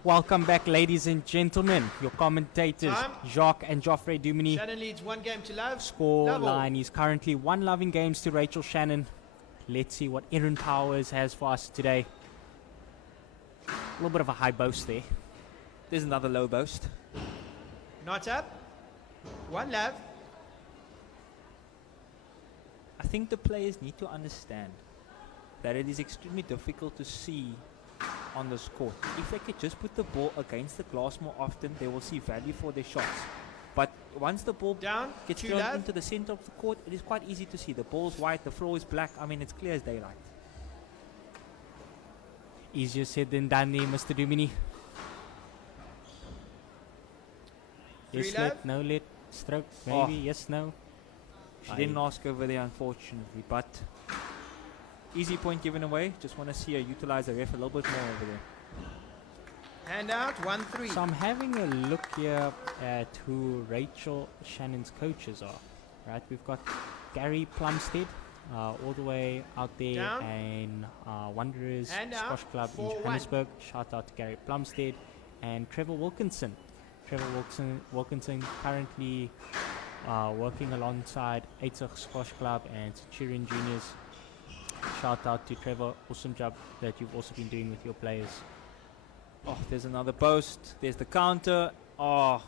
Welcome back, ladies and gentlemen. Your commentators, Time. Jacques and Geoffrey Dumini. Shannon leads 1 game to love. Score Love all. line is currently 1 loving games to Rachel Shannon. Let's see what Erin Powers has for us today. A little bit of a high boast there. There's another low boast. Not up. 1 love. I think the players need to understand that it is extremely difficult to see on this court. If they could just put the ball against the glass more often, they will see value for their shots. But once the ball Down. gets 2 thrown love. into the center of the court, it is quite easy to see. The ball's white, the floor is black. I mean, it's clear as daylight. Easier said than done there, Mr. Dumini. Yes, 3 love. let, no let, stroke, Oh. maybe, yes, no. She didn't ask over there, unfortunately, but easy point given away. Just want to see her utilize the ref a little bit more over there. Hand out. 1-3. So I'm having a look here at who Rachel Shannon's coaches are. Right, we've got Gary Plumstead, all the way out there Down. in Wanderers Hand out. Squash Club in 4-1. Johannesburg. Shout out to Gary Plumstead and Trevor Wilkinson. Trevor Wilkinson currently working alongside Aitzig Squash Club and Centurion Juniors. Shout out to Trevor. Awesome job that you've also been doing with your players. Oh, there's another post. There's the counter. Oh,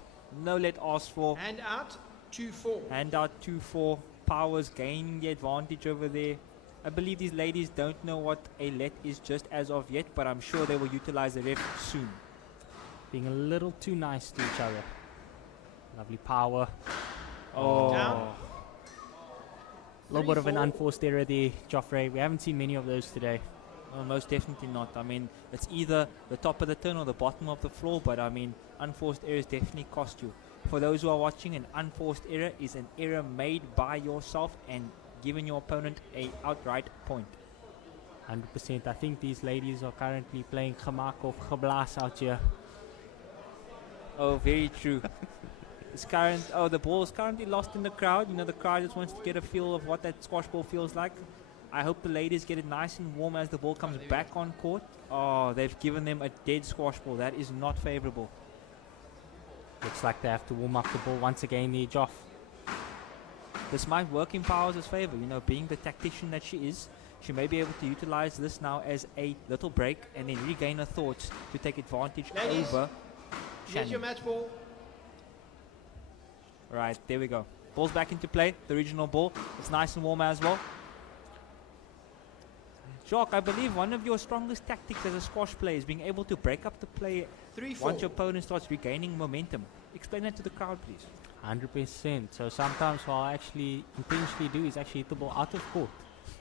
no let asked for. Hand out. 2-4. Hand out 2-4. Powers gaining the advantage over there. I believe these ladies don't know what a let is just as of yet, but I'm sure they will utilize the ref soon. being a little too nice to each other. Lovely power. Oh. Down. A little bit of an 3-4. unforced error there, Joffrey. We haven't seen many of those today. Well, most definitely not. I mean, it's either the top of the turn or the bottom of the floor, but I mean, unforced errors definitely cost you. For those who are watching, an unforced error is an error made by yourself and giving your opponent a outright point. 100%. I think these ladies are currently playing Gemak of Geblaas out here. Oh, very true. The ball is currently lost in the crowd. You know, the crowd just wants to get a feel of what that squash ball feels like. I hope the ladies get it nice and warm as the ball comes back on court. Oh, they've given them a dead squash ball. That is not favorable. Looks like they have to warm up the ball once again there, Joff. This might work in Powers' favor. You know, being the tactician that she is, she may be able to utilize this now as a little break and then regain her thoughts to take advantage Ladies, over here's your Shannon. match ball. Right, there we go. Ball's back into play, the original ball. It's nice and warm as well. Jacques, I believe one of your strongest tactics as a squash player is being able to break up the play 3-4. once your opponent starts regaining momentum. Explain that to the crowd, please. 100%. So sometimes what I actually intentionally do is actually hit the ball out of court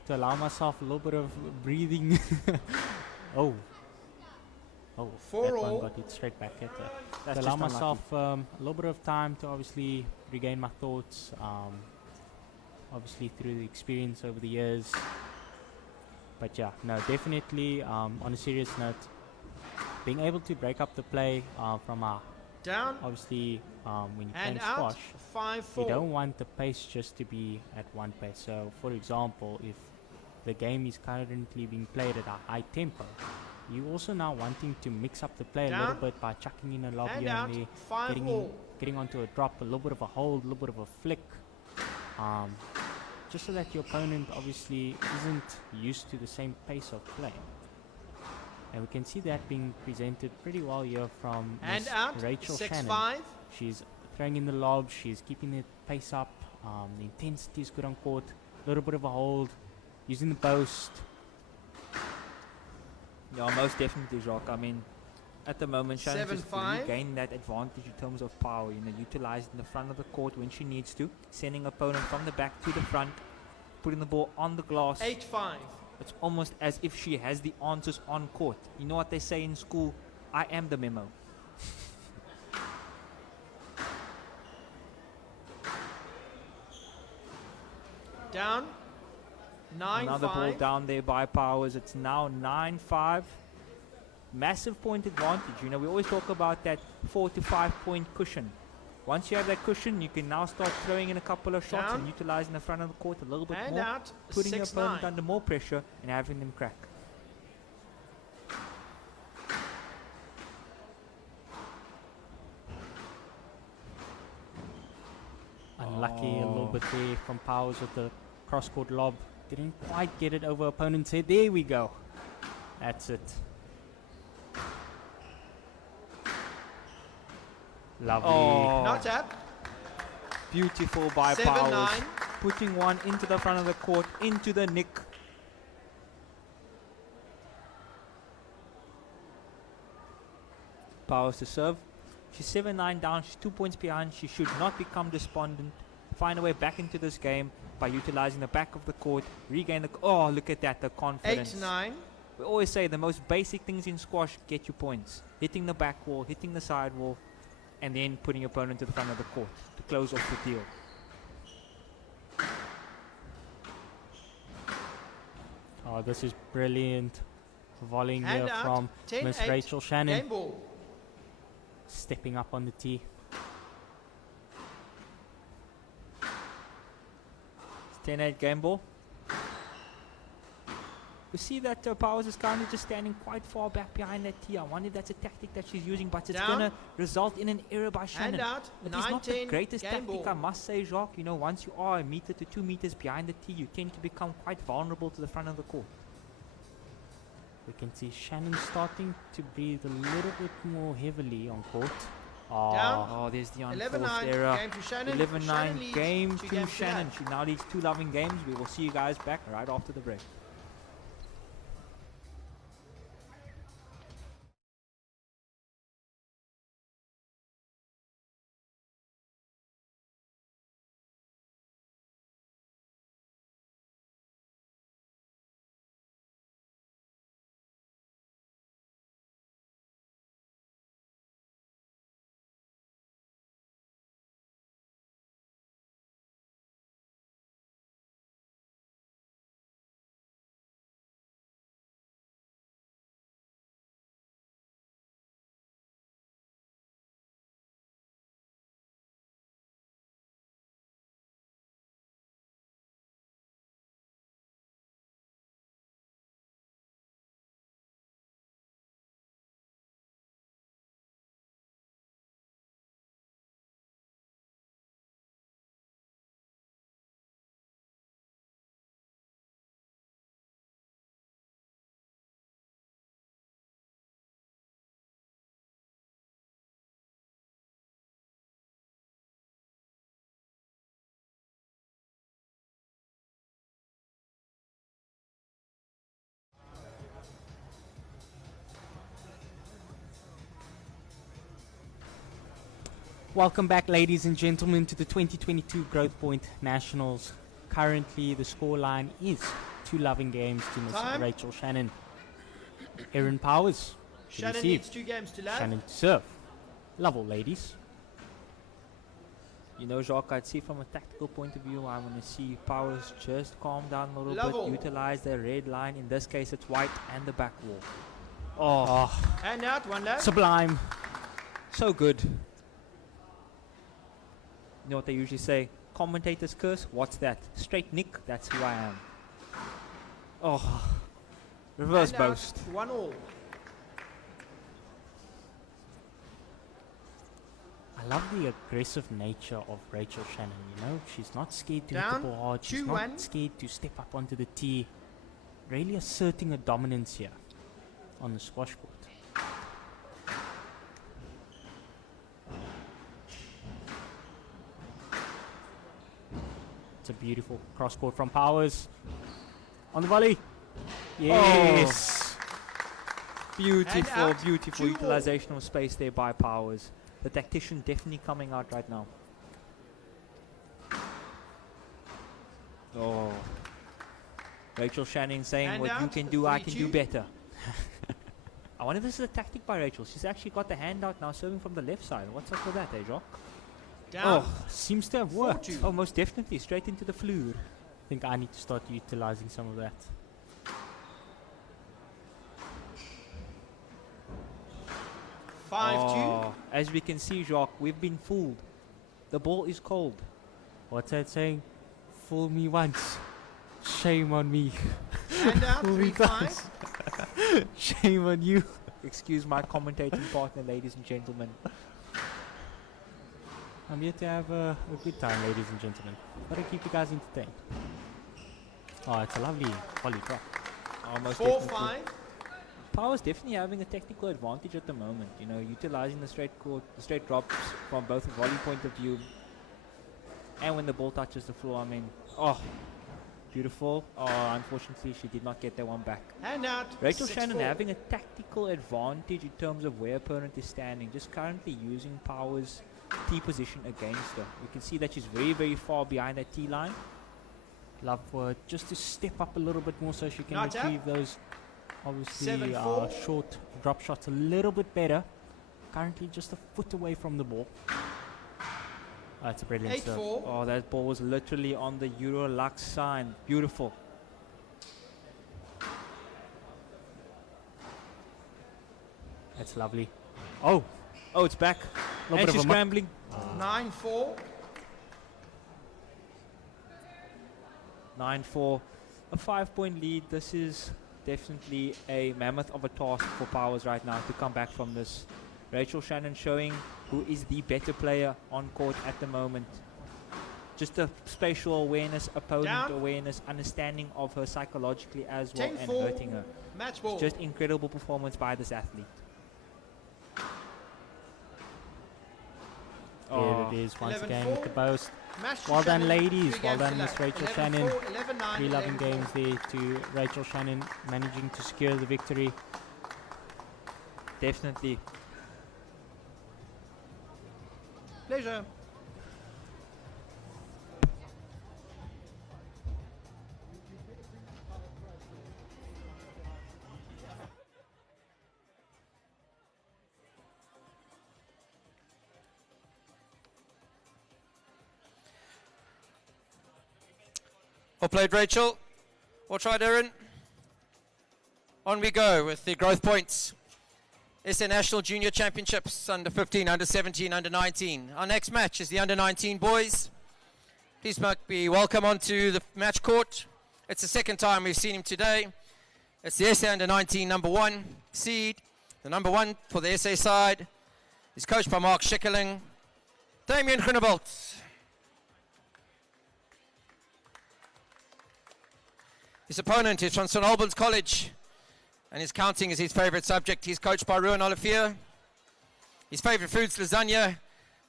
to allow myself a little bit of breathing. Oh, For that all. one got it straight back at her. That's To allow just myself a little bit of time to obviously regain my thoughts. Obviously through the experience over the years. But yeah, no, definitely on a serious note, being able to break up the play from our Down. obviously when you're And playing out. squash, 5-4. you don't want the pace just to be at one pace. So for example, if the game is currently being played at a high tempo, you also now wanting to mix up the play a little Down. bit by chucking in a lob And here out. and there, 5-all. getting onto a drop, a little bit of a hold, a little bit of a flick, just so that your opponent obviously isn't used to the same pace of play. And we can see that being presented pretty well here from And Miss out. Rachel 6-5. Shannon. She's throwing in the lob, she's keeping the pace up, the intensity is good on court, a little bit of a hold, using the post. Yeah, most definitely, Jacques. I mean, at the moment, Shannon just 7-5. regained that advantage in terms of power. You know, utilizing the front of the court when she needs to, sending opponent from the back to the front, putting the ball on the glass. 8-5. It's almost as if she has the answers on court. You know what they say in school? I am the memo. Down. 9-5. Another ball down there by Powers. It's now 9-5. Massive point advantage. You know, we always talk about that 4 to 5 point cushion. Once you have that cushion, you can now start throwing in a couple of shots Down. and utilizing the front of the court a little bit And more, out. putting your 6-9. opponent under more pressure and having them crack. Unlucky a little bit there from Powers with the cross-court lob. Didn't quite get it over opponent's head. There we go. That's it. Lovely. Oh. Not up. Beautiful by 7-9. Powers. Putting one into the front of the court, into the nick. Powers to serve. She's 7-9 down. She's 2 points behind. She should not become despondent. Find a way back into this game by utilizing the back of the court. Regain the... Oh, look at that. The confidence. 8-9. We always say the most basic things in squash get you points. Hitting the back wall, hitting the side wall, and then putting your opponent to the front of the court to close off the deal. Oh, this is brilliant. Volleying And here out. from 10-8. Miss Rachel Shannon. Game ball. Stepping up on the tee. It's 10-8 game ball. We see that Powers is currently just standing quite far back behind that tee. I wonder if that's a tactic that she's using, but it's going to result in an error by Shannon. out. It is not the 9-10 greatest game tactic, ball. I must say, Jacques. You know, once you are 1 meter to 2 meters behind the tee, you tend to become quite vulnerable to the front of the court. We can see Shannon starting to breathe a little bit more heavily on court. Oh, Down. Oh, there's the 11-9 unforced error. game to Shannon. 11-9 Shannon leads game 2 to games to Shannon. none. She now leads 2 loving games. We will see you guys back right after the break. Welcome back, ladies and gentlemen, to the 2022 Growthpoint Nationals. Currently, the scoreline is 2 loving games to Miss Time. Rachel Shannon. Erin Powers to Shannon receive. needs 2 games to love. Shannon to serve. Love all, ladies. You know, Jacques, I'd see from a tactical point of view, I'm going to see Powers just calm down a little Level. bit, utilize the red line. In this case, it's white and the back wall. Oh, And out, 1 left. sublime. So good. You know what they usually say? Commentators curse. What's that? Straight Nick. That's who I am. Oh, reverse And out, boast. 1 all. I love the aggressive nature of Rachel Shannon, you know. She's not scared to hit Down, the ball hard. She's 2-1. not scared to step up onto the tee. Really asserting a dominance here on the squash court. It's a beautiful cross court from Powers. On the volley. Yes. Beautiful, out, beautiful 2 all. utilization of space there by Powers. The tactician definitely coming out right now. Oh. Rachel Shannon saying, And what you out, can do, I can do 3-2. better. I wonder if this is a tactic by Rachel. She's actually got the hand out now, serving from the left side. What's up with that, eh, Jacques? Down. Seems to have worked. 4-2. Oh, most definitely. Straight into the floor. I think I need to start utilizing some of that. 5-2. Oh, as we can see, Jacques, we've been fooled. The ball is cold. What's that saying? Fool me once. Shame on me. And out, Fool me 3-5. twice. Shame on you. Excuse my commentating partner, ladies and gentlemen. I'm here to have a good time, ladies and gentlemen. Gotta keep you guys entertained. Oh, it's a lovely volley drop. Almost 4-5. Power's definitely having a technical advantage at the moment. You know, utilizing the straight court, the straight drops from both a volley point of view, and when the ball touches the floor. I mean, oh, beautiful. Oh, unfortunately, she did not get that one back. And out. Rachel 6-4. Shannon having a tactical advantage in terms of where opponent is standing, just currently using Power's tee position against her. You can see that she's very, very far behind that tee line. Love for her just to step up a little bit more so she can Not retrieve those, obviously, 7-4. short drop shots a little bit better. Currently just a foot away from the ball. That's a brilliant serve. 8-4. Oh, that ball was literally on the Eurolux sign. Beautiful. That's lovely. Oh, Oh, it's back. Little And bit of she's a mu- scrambling. 9-4. 9-4. A 5-point lead. This is definitely a mammoth of a task for Powers right now to come back from this. Rachel Shannon showing who is the better player on court at the moment. Just a spatial awareness, opponent Down. awareness, understanding of her psychologically as well, and 10-4. hurting her. Match ball. Just incredible performance by this athlete. there it is once again with the boast. Match to Well done, Shannon. ladies. 3 Well games done, to Miss love. Rachel 11-4, Shannon. 11-9, 3 loving 11-4. games there to Rachel Shannon, managing to secure the victory. Definitely. Pleasure. Well played, Rachel. Well tried, Erin. On we go with the growth points. SA National Junior Championships, under 15, under 17, under 19. Our next match is the under 19 boys. Please be welcome onto the match court. It's the second time we've seen him today. It's the SA under 19 number 1 seed. The number 1 for the SA side is coached by Mark Schickerling. Damien Groenewald. His opponent is from St Albans College, and his counting is his favorite subject. He's coached by Ruan Olivier. His favorite food's lasagna,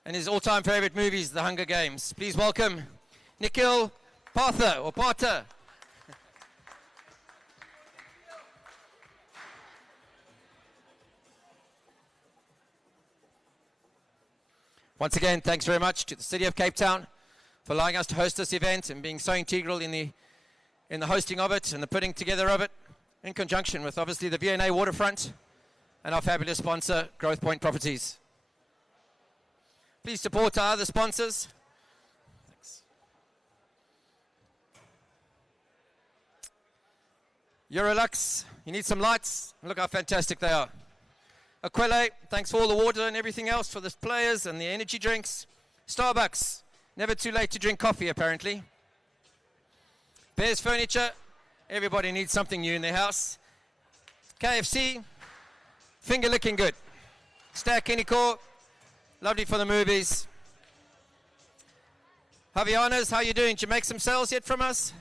and his all-time favorite movie is The Hunger Games. Please welcome Nikhil Partha. Once again, thanks very much to the City of Cape Town for allowing us to host this event and being so integral in the hosting of it and the putting together of it, in conjunction with obviously the V&A Waterfront and our fabulous sponsor, Growthpoint Properties. Please support our other sponsors. Thanks. Eurolux, you need some lights. Look how fantastic they are. Aquile, thanks for all the water and everything else for the players and the energy drinks. Starbucks, never too late to drink coffee apparently. Bears Furniture, everybody needs something new in their house. KFC, finger licking good. Stack Kennycore, lovely for the movies. Javianas, how you doing? Did you make some sales yet from us?